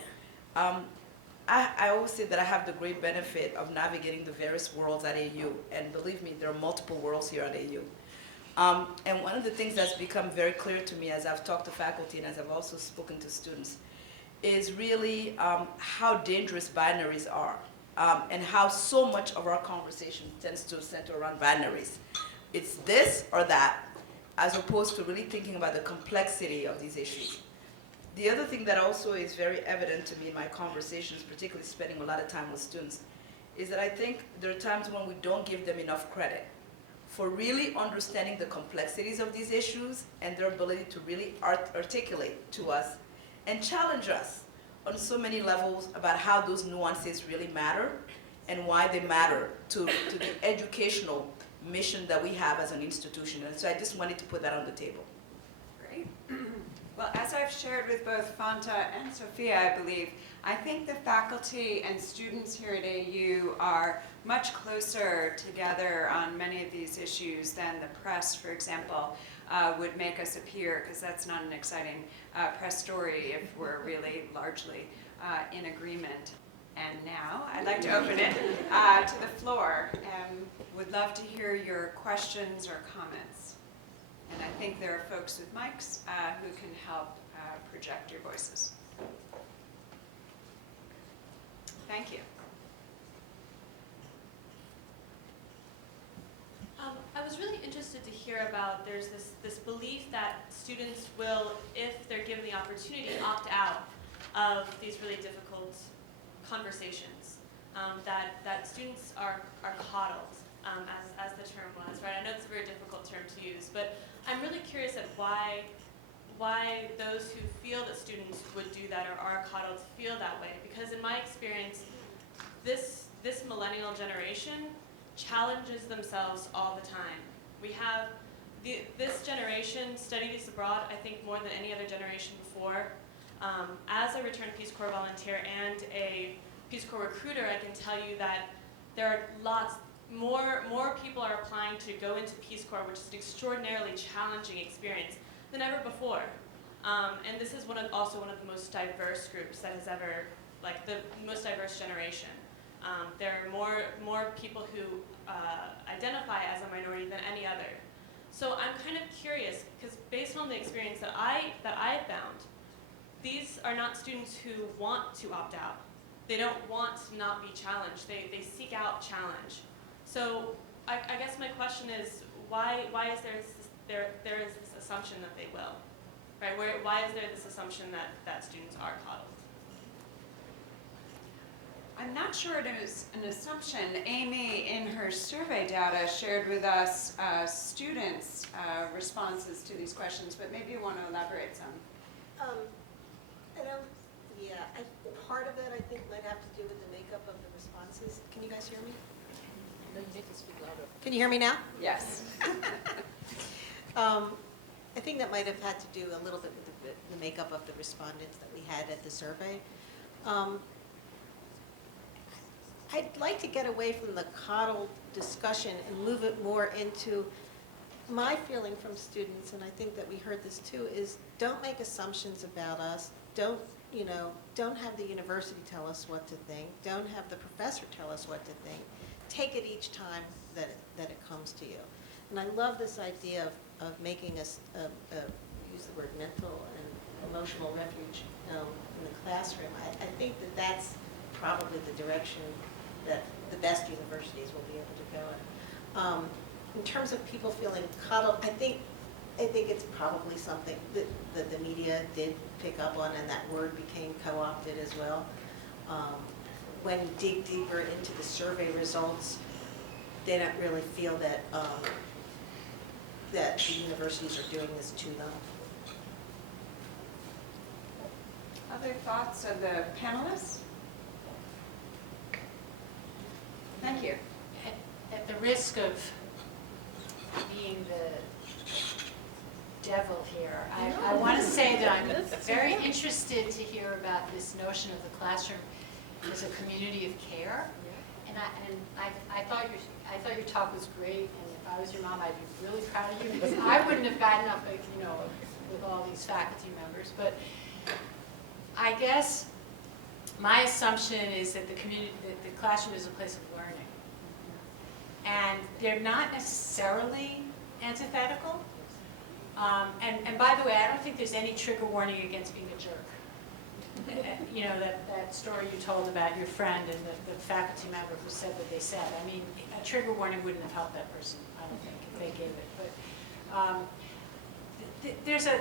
I always say that I have the great benefit of navigating the various worlds at AU, and believe me, there are multiple worlds here at AU. And one of the things that's become very clear to me as I've talked to faculty and as I've also spoken to students is really how dangerous binaries are, and how so much of our conversation tends to center around binaries. It's this or that, as opposed to really thinking about the complexity of these issues. The other thing that also is very evident to me in my conversations, particularly spending a lot of time with students, is that I think there are times when we don't give them enough credit for really understanding the complexities of these issues and their ability to really articulate to us and challenge us on so many levels about how those nuances really matter and why they matter to the educational mission that we have as an institution. And so I just wanted to put that on the table. Great. Well, as I've shared with both Fanta and Sophia, I believe, I think the faculty and students here at AU are much closer together on many of these issues than the press, for example, would make us appear, because that's not an exciting press story if we're really largely in agreement. And now I'd like to open it to the floor and would love to hear your questions or comments. And I think there are folks with mics who can help project your voices. Thank you. I was really interested to hear about there's this belief that students will, if they're given the opportunity, opt out of these really difficult conversations, that students are coddled, as the term was, right? I know it's a very difficult term to use, but I'm really curious at why those who feel that students would do that or are coddled feel that way, because in my experience, this millennial generation challenges themselves all the time. We have this generation studied this abroad, I think, more than any other generation before. As a returned Peace Corps volunteer and a Peace Corps recruiter, I can tell you that there are more people are applying to go into Peace Corps, which is an extraordinarily challenging experience than ever before. And this is also one of the most diverse groups that has ever, like the most diverse generation. There are more people who identify as a minority than any other. So I'm kind of curious, because based on the experience that I found, these are not students who want to opt out. They don't want to not be challenged. They seek out challenge. So I guess my question is, why is there is this assumption that they will? Right? Why is there this assumption that students are coddled? I'm not sure it is an assumption. Amy, in her survey data, shared with us students' responses to these questions, but maybe you want to elaborate some. Part of it, I think, might have to do with the makeup of the responses. Can you guys hear me? No, you need to speak louder. Can you hear me now? Yes. I think that might have had to do a little bit with the makeup of the respondents that we had at the survey. I'd like to get away from the coddle discussion and move it more into my feeling from students, and I think that we heard this too, is don't make assumptions about us. Don't have the university tell us what to think. Don't have the professor tell us what to think. Take it each time that it comes to you. And I love this idea of making us use the word mental and emotional refuge in the classroom. I think that's probably the direction that the best universities will be able to go in. In terms of people feeling coddled, I think it's probably something that the media did pick up on, and that word became co-opted as well. When you dig deeper into the survey results, they don't really feel that that the universities are doing this to them. Other thoughts of the panelists? Thank you. At the risk of being the devil here, I want to say that I'm very interested to hear about this notion of the classroom as a community of care. And I thought your talk was great, and if I was your mom, I'd be really proud of you, because I wouldn't have gotten up, with all these faculty members. But I guess my assumption is that the classroom is a place of learning, and they're not necessarily antithetical. And by the way, I don't think there's any trigger warning against being a jerk. That story you told about your friend and the faculty member who said what they said. I mean, a trigger warning wouldn't have helped that person, I don't think, if they gave it. But there's a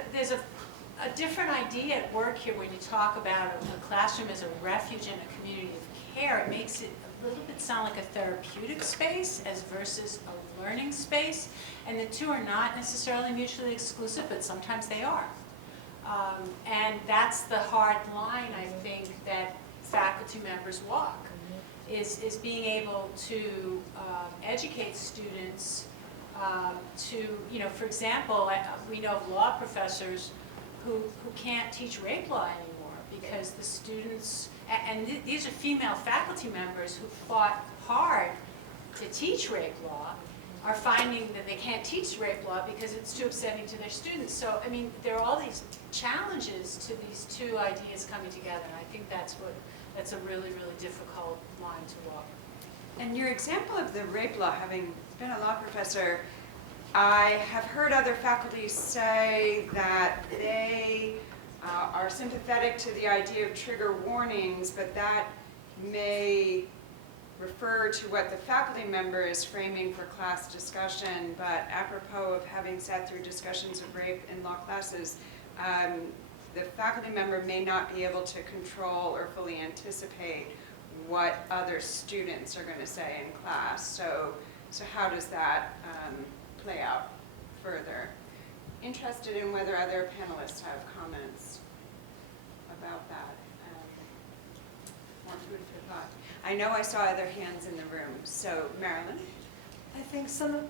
different idea at work here when you talk about a classroom as a refuge and a community of care. It makes it a little bit sound like a therapeutic space as versus a learning space. And the two are not necessarily mutually exclusive, but sometimes they are. And that's the hard line, I think, that faculty members walk, is being able to educate students to, for example, we know of law professors who can't teach rape law anymore because the students, and these are female faculty members who fought hard to teach rape law, are finding that they can't teach rape law because it's too upsetting to their students. So, I mean, there are all these challenges to these two ideas coming together, and I think that's a really, really difficult line to walk. And your example of the rape law, having been a law professor, I have heard other faculty say that they are sympathetic to the idea of trigger warnings, but that may refer to what the faculty member is framing for class discussion. But apropos of having sat through discussions of rape in law classes, the faculty member may not be able to control or fully anticipate what other students are going to say in class. So how does that play out further? Interested in whether other panelists have comments about that. More food for thought. I know I saw other hands in the room. So Marilyn? I think some of,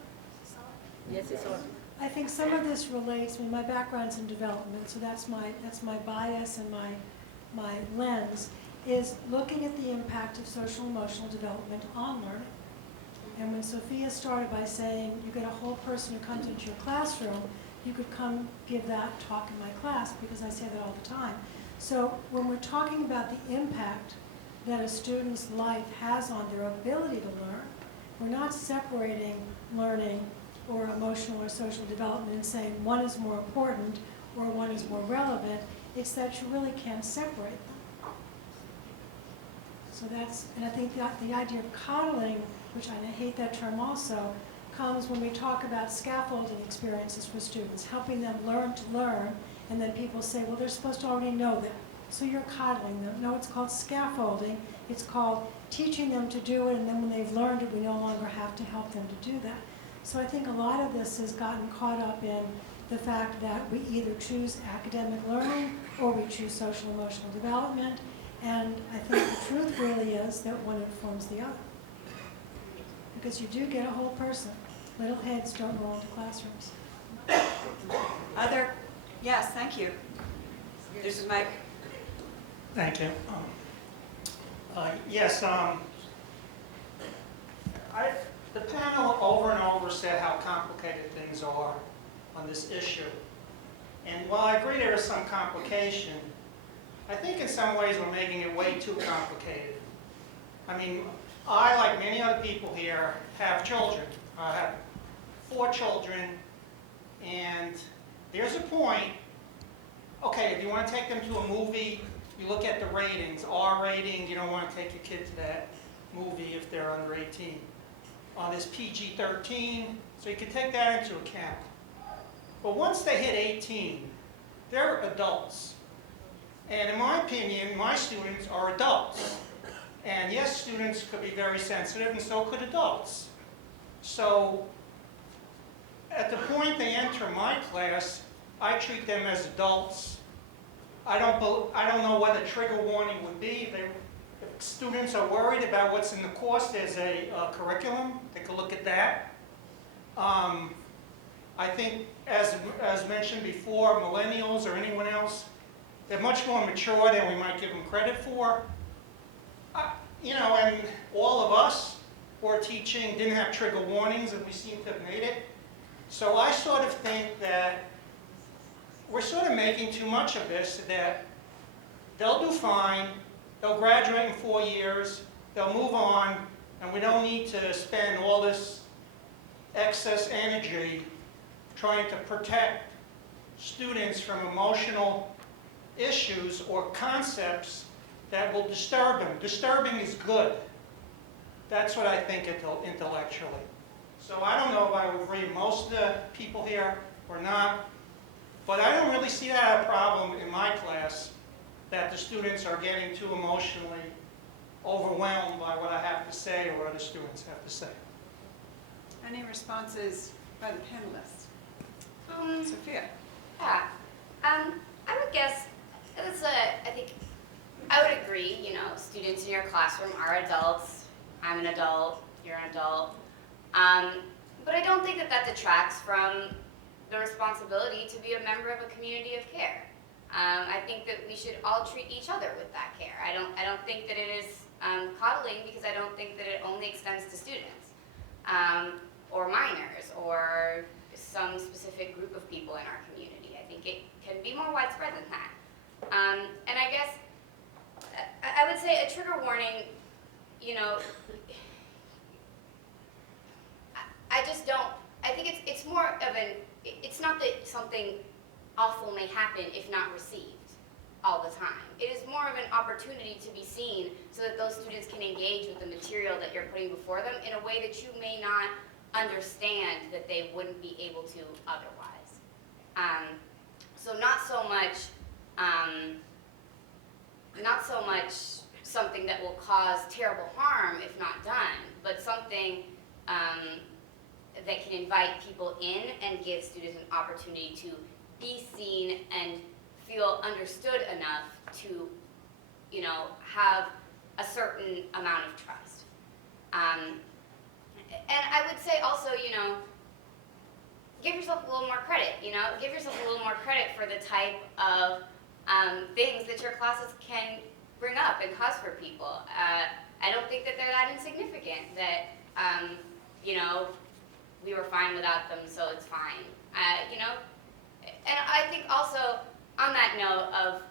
Yes, it's on. I think some of this relates, I mean, my background's in development, so that's my bias and my lens, is looking at the impact of social emotional development on learning. And when Sophia started by saying, you get a whole person who comes into your classroom, you could come give that talk in my class, because I say that all the time. So when we're talking about the impact that a student's life has on their ability to learn, we're not separating learning or emotional or social development and saying one is more important or one is more relevant. It's that you really can't separate them. So that's, and I think that the idea of coddling, which I hate that term also, comes when we talk about scaffolding experiences for students, helping them learn to learn, and then people say, well, they're supposed to already know that, so you're coddling them. No, it's called scaffolding. It's called teaching them to do it, and then when they've learned it, we no longer have to help them to do that. So I think a lot of this has gotten caught up in the fact that we either choose academic learning or we choose social emotional development, and I think the truth really is that one informs the other. Because you do get a whole person. Little heads don't roll into classrooms. Other, yes, thank you. There's a mic. Thank you. Yes, the panel over and over said how complicated things are on this issue. And while I agree there is some complication, I think in some ways we're making it way too complicated. I mean, I, like many other people here, have children. I have 4 children, and there's a point, okay, if you want to take them to a movie, you look at the ratings, R rating, you don't want to take your kid to that movie if they're under 18. There's PG-13, so you can take that into account. But once they hit 18, they're adults. And in my opinion, my students are adults. And yes, students could be very sensitive, and so could adults. So at the point they enter my class, I treat them as adults. I don't know what a trigger warning would be. If students are worried about what's in the course, there's a curriculum. Take a look at that. I think, as mentioned before, millennials or anyone else, they're much more mature than we might give them credit for. You know, and all of us who are teaching didn't have trigger warnings, and we seem to have made it. So I sort of think that we're sort of making too much of this, that they'll do fine, they'll graduate in 4 years, they'll move on, and we don't need to spend all this excess energy trying to protect students from emotional issues or concepts that will disturb them. Disturbing is good. That's what I think intellectually. So I don't know if I would agree with most of the people here or not, but I don't really see that a problem in my class, that the students are getting too emotionally overwhelmed by what I have to say or other students have to say. Any responses by the panelists? Sophia? Yeah. I would guess, I think, I would agree, you know, students in your classroom are adults. I'm an adult, you're an adult. But I don't think that that detracts from the responsibility to be a member of a community of care. I think that we should all treat each other with that care. I don't think that it is coddling, because I don't think that it only extends to students or minors or some specific group of people in our community. I think it can be more widespread than that. And I guess I would say a trigger warning, you know, I just don't, I think it's more of it's not that something awful may happen if not received all the time. It is more of an opportunity to be seen so that those students can engage with the material that you're putting before them in a way that you may not understand that they wouldn't be able to otherwise. So not so much something that will cause terrible harm if not done, but something that can invite people in and give students an opportunity to be seen and feel understood enough to, you know, have a certain amount of trust. And I would say also, you know, give yourself a little more credit, you know? Give yourself a little more credit for the type of things that your classes can bring up and cause for people. I don't think that they're that insignificant, that, you know, we were fine without them, so it's fine. You know, and I think also on that note of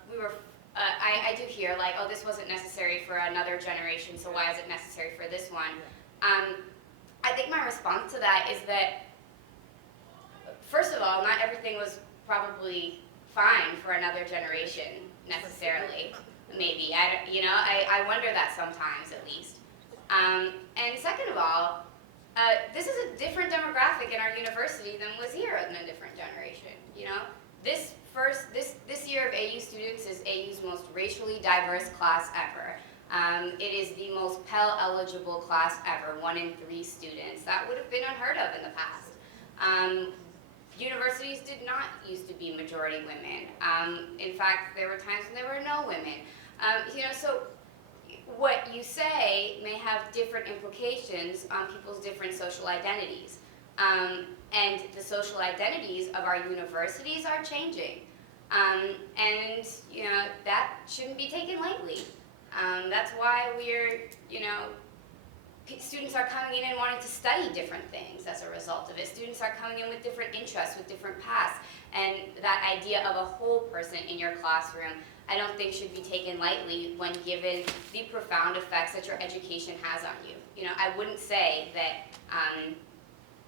I do hear like, oh, this wasn't necessary for another generation, so why is it necessary for this one? I think my response to that is that, first of all, not everything was probably fine for another generation necessarily. Maybe I wonder that sometimes at least. And second of all, this is a different demographic in our university than was here in a different generation. You know, this year of AU students is AU's most racially diverse class ever. It is the most Pell eligible class ever, 1 in 3 students. That would have been unheard of in the past. Universities did not used to be majority women. In fact, there were times when there were no women. You know, so what you say may have different implications on people's different social identities. And the social identities of our universities are changing. And, you know, that shouldn't be taken lightly. That's why students are coming in and wanting to study different things as a result of it. Students are coming in with different interests, with different paths. And that idea of a whole person in your classroom, I don't think should be taken lightly when given the profound effects that your education has on you. You know, I wouldn't say that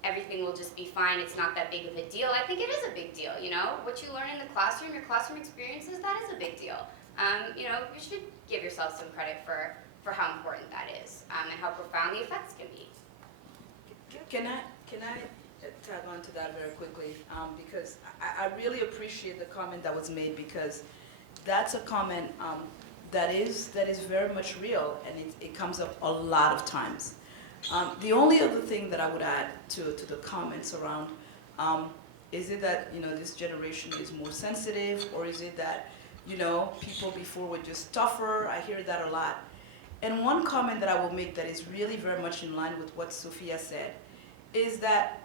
everything will just be fine, it's not that big of a deal. I think it is a big deal, you know? What you learn in the classroom, your classroom experiences, that is a big deal. You know, you should give yourself some credit for how important that is, and how profound the effects can be. Can I tag on to that very quickly? Because I really appreciate the comment that was made, because that's a comment that is very much real, and it comes up a lot of times. The only other thing that I would add to the comments around, is it that, you know, this generation is more sensitive, or is it that, you know, people before were just tougher? I hear that a lot. And one comment that I will make that is really very much in line with what Sophia said is that,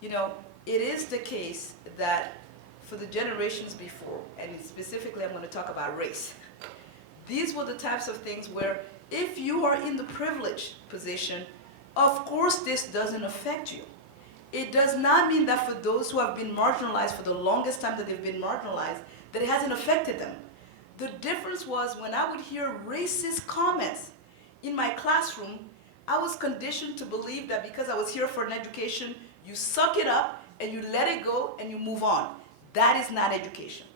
you know, it is the case that for the generations before, and specifically I'm going to talk about race, these were the types of things where if you are in the privileged position, of course this doesn't affect you. It does not mean that for those who have been marginalized for the longest time that they've been marginalized, that it hasn't affected them. The difference was when I would hear racist comments in my classroom, I was conditioned to believe that because I was here for an education, you suck it up and you let it go and you move on. That is not education.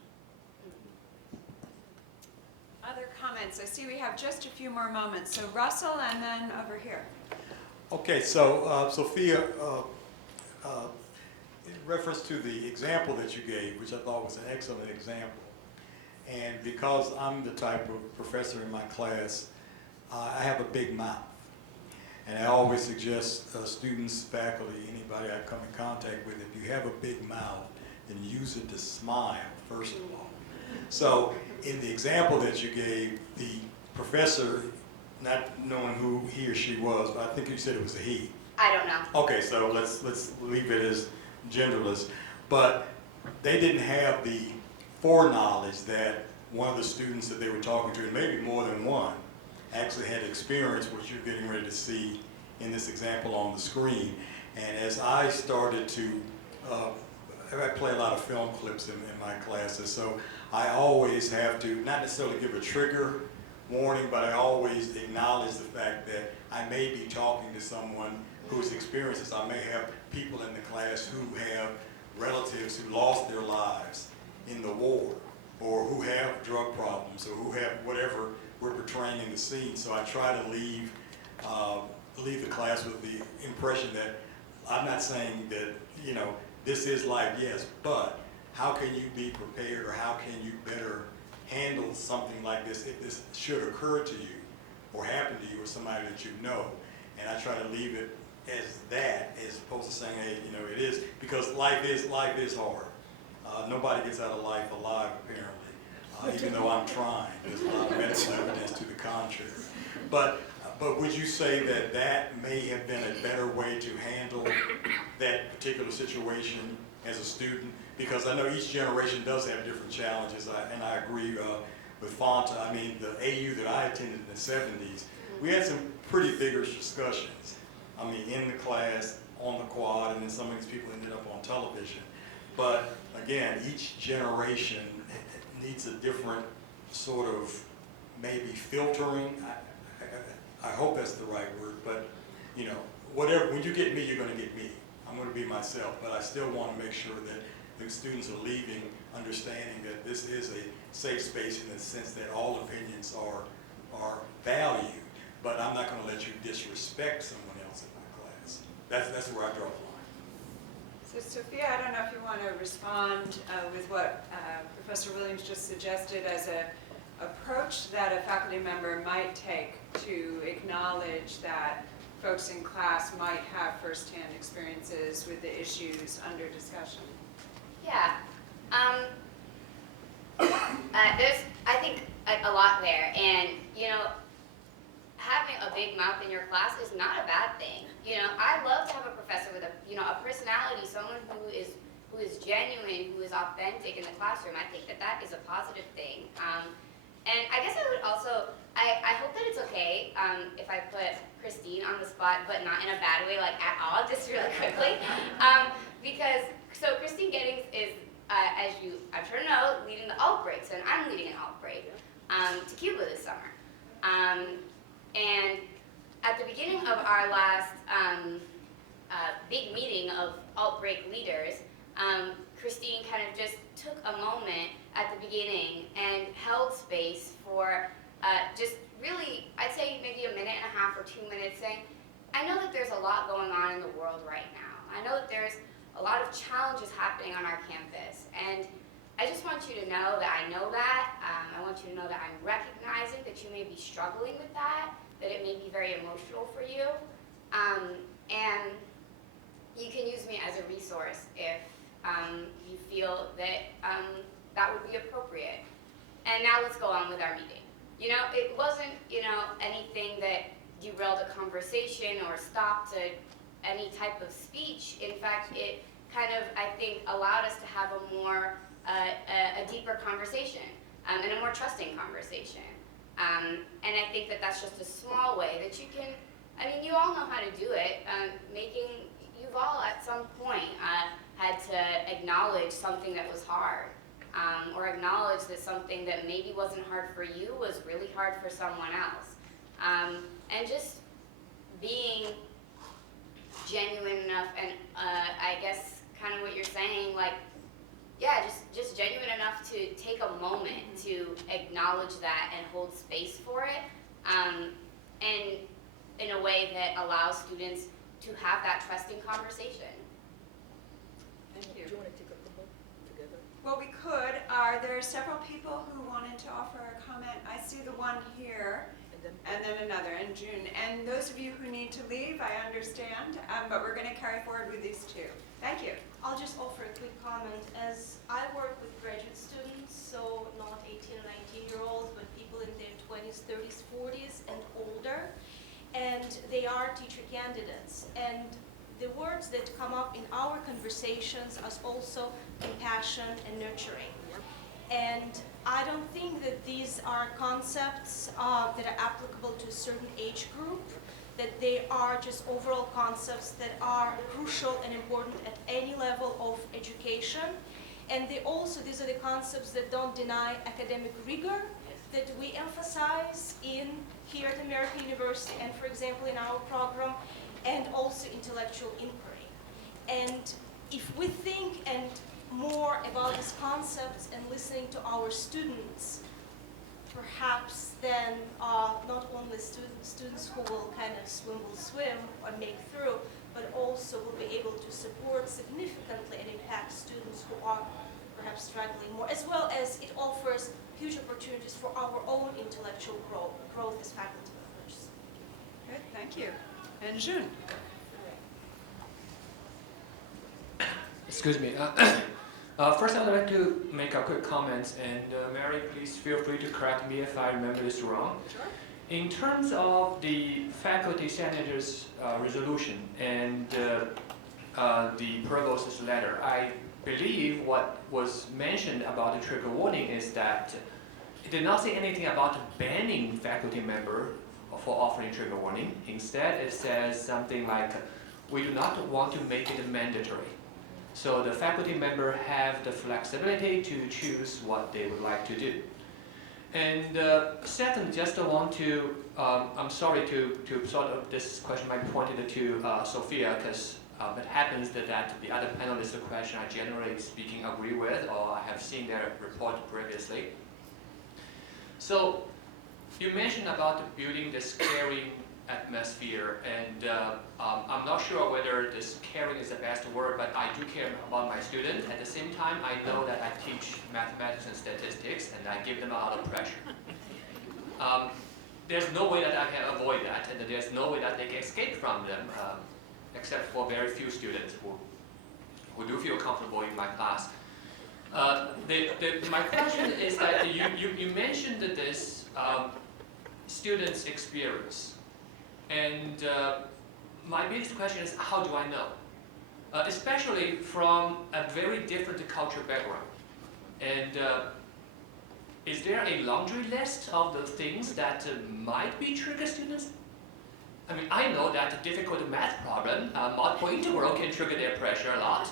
Other comments? I see we have just a few more moments. So Russell, and then over here. Okay, so Sophia, in reference to the example that you gave, which I thought was an excellent example, and because I'm the type of professor in my class, I have a big mouth. And I always suggest students, faculty, anybody I come in contact with, if you have a big mouth, then use it to smile, first of all. So in the example that you gave, the professor, not knowing who he or she was, but I think you said it was a he. I don't know. Okay, so let's leave it as genderless. But they didn't have the foreknowledge that one of the students that they were talking to, and maybe more than one, actually had experienced what you're getting ready to see in this example on the screen. And as I started to, I play a lot of film clips in my classes, so I always have to, not necessarily give a trigger warning, but I always acknowledge the fact that I may be talking to someone who's experienced this. I may have people in the class who have relatives who lost their lives in the war, or who have drug problems, or who have whatever we're portraying in the scene. So I try to leave the class with the impression that I'm not saying that, you know, this is life, yes, but how can you be prepared, or how can you better handle something like this if this should occur to you or happen to you or somebody that you know? And I try to leave it as that, as opposed to saying, hey, you know, it is, because life is hard. Nobody gets out of life alive, apparently, even though I'm trying. There's a lot of medical evidence to the contrary. But But would you say that that may have been a better way to handle that particular situation as a student? Because I know each generation does have different challenges, and I agree with Fanta. I mean, the AU that I attended in the 70s, we had some pretty vigorous discussions. I mean, in the class, on the quad, and then some of these people ended up on television. But again, each generation needs a different sort of maybe filtering. I hope that's the right word, but you know, whatever, when you get me, you're going to get me. I'm going to be myself, but I still want to make sure that the students are leaving understanding that this is a safe space in the sense that all opinions are valued, but I'm not going to let you disrespect someone else in my class. That's where I draw the line. So Sophia, I don't know if you want to respond with what Professor Williams just suggested as a approach that a faculty member might take to acknowledge that folks in class might have firsthand experiences with the issues under discussion. Yeah. There's, I think, a lot there. And, you know, having a big mouth in your class is not a bad thing. You know, I love to have a professor with a personality, someone who is genuine, who is authentic in the classroom. I think that is a positive thing. And I guess I would also, I hope that it's okay if I put Christine on the spot, but not in a bad way, like at all, just really quickly. Because, so Christine Gettings is, as you, I'm sure know, leading the alt breaks, and I'm leading an alt break to Cuba this summer. And at the beginning of our last big meeting of alt break leaders, Christine kind of just took a moment at the beginning and held space for just really, I'd say maybe a minute and a half or 2 minutes, saying, I know that there's a lot going on in the world right now. I know that there's a lot of challenges happening on our campus, and I just want you to know that I know that. I want you to know that I'm recognizing that you may be struggling with that it may be very emotional for you, and you can use me as a resource if you feel that that would be appropriate. And now let's go on with our meeting. You know, it wasn't, you know, anything that derailed a conversation or stopped any type of speech. In fact, it kind of, I think, allowed us to have a more, a deeper conversation and a more trusting conversation. And I think that that's just a small way that you can, I mean, you all know how to do it. You've all at some point had to acknowledge something that was hard. Or acknowledge that something that maybe wasn't hard for you was really hard for someone else. And just being genuine enough, and I guess kind of what you're saying, like, yeah, just genuine enough to take a moment to acknowledge that and hold space for it, and in a way that allows students to have that trusting conversation. Thank you. Do you want to take up the book together? Well, we could. There are several people who wanted to offer a comment. I see the one here, and then another in June. And those of you who need to leave, I understand, but we're going to carry forward with these two. Thank you. I'll just offer a quick comment. As I work with graduate students, so not 18 or 19-year-olds, but people in their 20s, 30s, 40s, and older, and they are teacher candidates. And the words that come up in our conversations are also compassion and nurturing. And I don't think that these are concepts that are applicable to a certain age group, that they are just overall concepts that are crucial and important at any level of education. And these are the concepts that don't deny academic rigor, that we emphasize here at American University and, for example, in our program, and also intellectual inquiry. And if we think more about these concepts and listening to our students, perhaps then not only students who will kind of swim or make through, but also will be able to support significantly and impact students who are perhaps struggling more, as well as it offers huge opportunities for our own intellectual growth as faculty members. Good, thank you. And June. Excuse me. First, I'd like to make a quick comment, and Mary, please feel free to correct me if I remember this wrong. Sure. In terms of the faculty senator's resolution and the provost's letter, I believe what was mentioned about the trigger warning is that it did not say anything about banning faculty member for offering trigger warning. Instead, it says something like, we do not want to make it mandatory. So the faculty member have the flexibility to choose what they would like to do. And second, just want to, I'm sorry to sort of, this question might be pointed to Sophia, because it happens that the other panelists' question I generally speaking agree with, or I have seen their report previously. So you mentioned about building this caring atmosphere, and I'm not sure whether this caring is the best word, but I do care about my students. At the same time, I know that I teach mathematics and statistics, and I give them a lot of pressure. There's no way that I can avoid that, and there's no way that they can escape from them, except for very few students who do feel comfortable in my class. My question is that you mentioned this student's experience. And my biggest question is, how do I know? Especially from a very different cultural background. And is there a laundry list of the things that might be trigger students? I mean, I know that a difficult math problem, multiple integral can trigger their pressure a lot.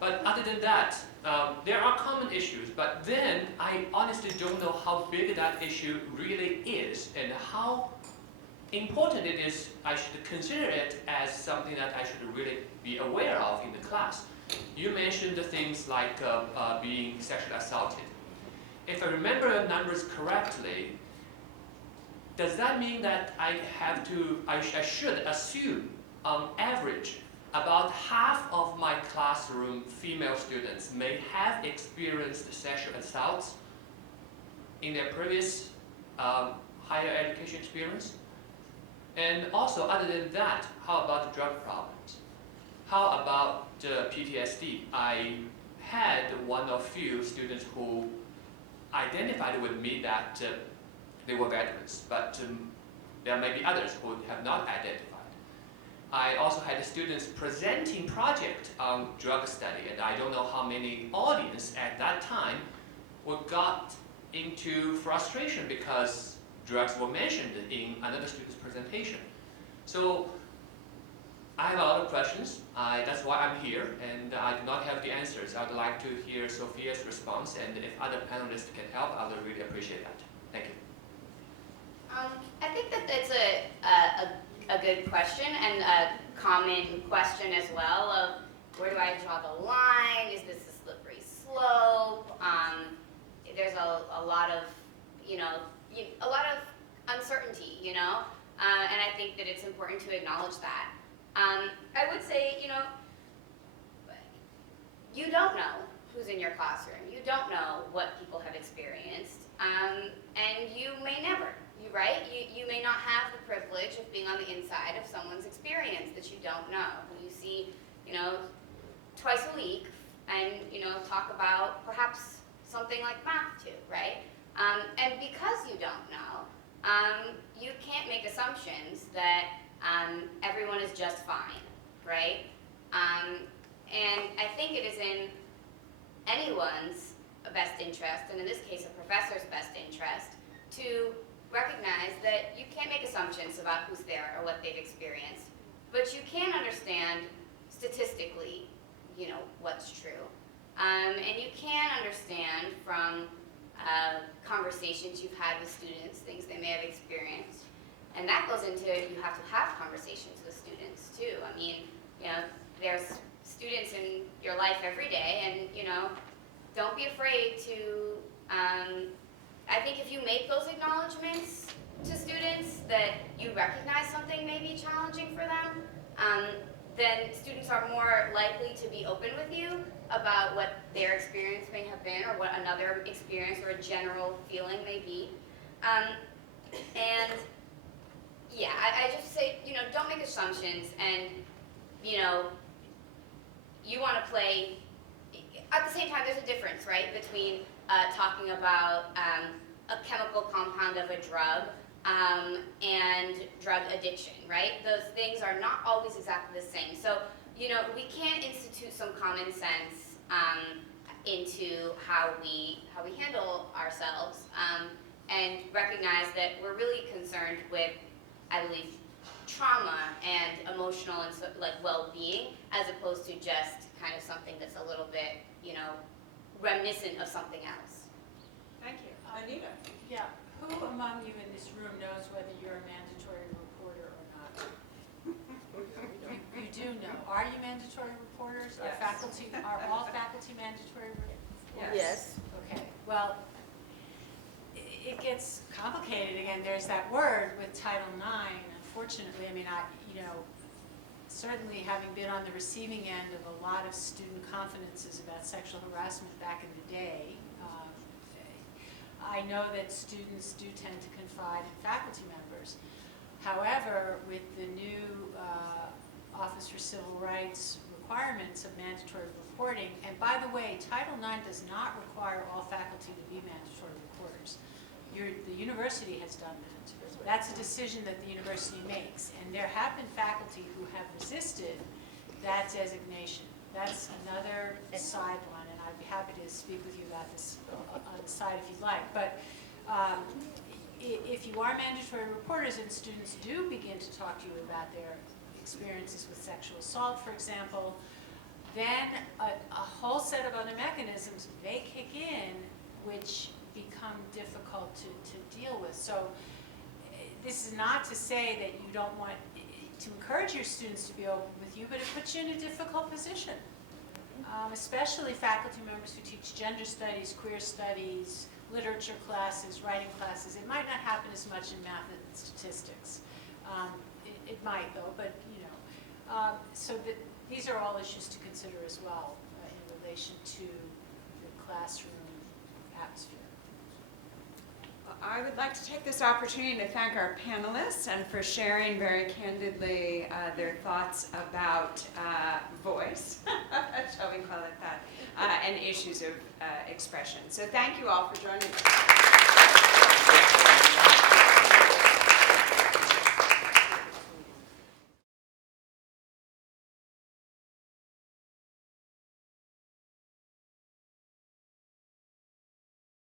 But other than that, there are common issues, but then I honestly don't know how big that issue really is and how important it is. I should consider it as something that I should really be aware of in the class. You mentioned the things like being sexually assaulted. If I remember the numbers correctly, does that mean that I should assume on average about half of my classroom female students may have experienced sexual assaults in their previous higher education experience? And also, other than that, how about the drug problems? How about PTSD? I had one of few students who identified with me that they were veterans, but there may be others who have not identified. I also had students presenting project on drug study, and I don't know how many audience at that time got into frustration because drugs were mentioned in another student's presentation. So I have a lot of questions. That's why I'm here, and I do not have the answers. I would like to hear Sophia's response, and if other panelists can help, I would really appreciate that. Thank you. I think that it's a good question and a common question as well of where do I draw the line? Is this a slippery slope? There's a lot of, a lot of uncertainty, and I think that it's important to acknowledge that. I would say, you don't know who's in your classroom. You don't know what people have experienced, and you may never. Right? You may not have the privilege of being on the inside of someone's experience that you don't know, who you see, twice a week, and talk about perhaps something like math too, right? And because you don't know, you can't make assumptions that everyone is just fine, right? And I think it is in anyone's best interest, and in this case a professor's best interest, to recognize that you can't make assumptions about who's there or what they've experienced, but you can understand statistically, what's true. And you can understand from conversations you've had with students, things they may have experienced. And that goes into, you have to have conversations with students too. I mean, there's students in your life every day, and, don't be afraid to, I think if you make those acknowledgments to students that you recognize something may be challenging for them, then students are more likely to be open with you about what their experience may have been or what another experience or a general feeling may be. And yeah, I just say, don't make assumptions, and, you want to play, at the same time there's a difference, right, between talking about a chemical compound of a drug and drug addiction, right? Those things are not always exactly the same. So, you know, we can institute some common sense into how we handle ourselves, and recognize that we're really concerned with, I believe, trauma and emotional and well-being, as opposed to just kind of something that's a little bit, you know, reminiscent of something else. Thank you. Anita? Yeah, who among you in this room knows whether you're a mandatory reporter or not? You do know. Are you mandatory reporters? Yes. Are all faculty mandatory reporters? Yes. Okay, well, it gets complicated again. There's that word with Title IX. Unfortunately, I mean, certainly having been on the receiving end of a lot of student confidences about sexual harassment back in the day, I know that students do tend to confide in faculty members. However, with the new Office for Civil Rights requirements of mandatory reporting, and by the way, Title IX does not require all faculty to be mandatory reporters. The university has done that. That's a decision that the university makes, and there have been faculty who have resisted that designation. That's another sideline, and I'd be happy to speak with you about this on the side if you'd like. But if you are mandatory reporters and students do begin to talk to you about their experiences with sexual assault, for example, then a whole set of other mechanisms may kick in which become difficult to deal with. So this is not to say that you don't want to encourage your students to be open with you, but it puts you in a difficult position, especially faculty members who teach gender studies, queer studies, literature classes, writing classes. It might not happen as much in math and statistics. It might, though, but you know. So these are all issues to consider as well in relation to the classroom atmosphere. I would like to take this opportunity to thank our panelists and for sharing very candidly their thoughts about voice, shall we call it that, and issues of expression. So thank you all for joining us.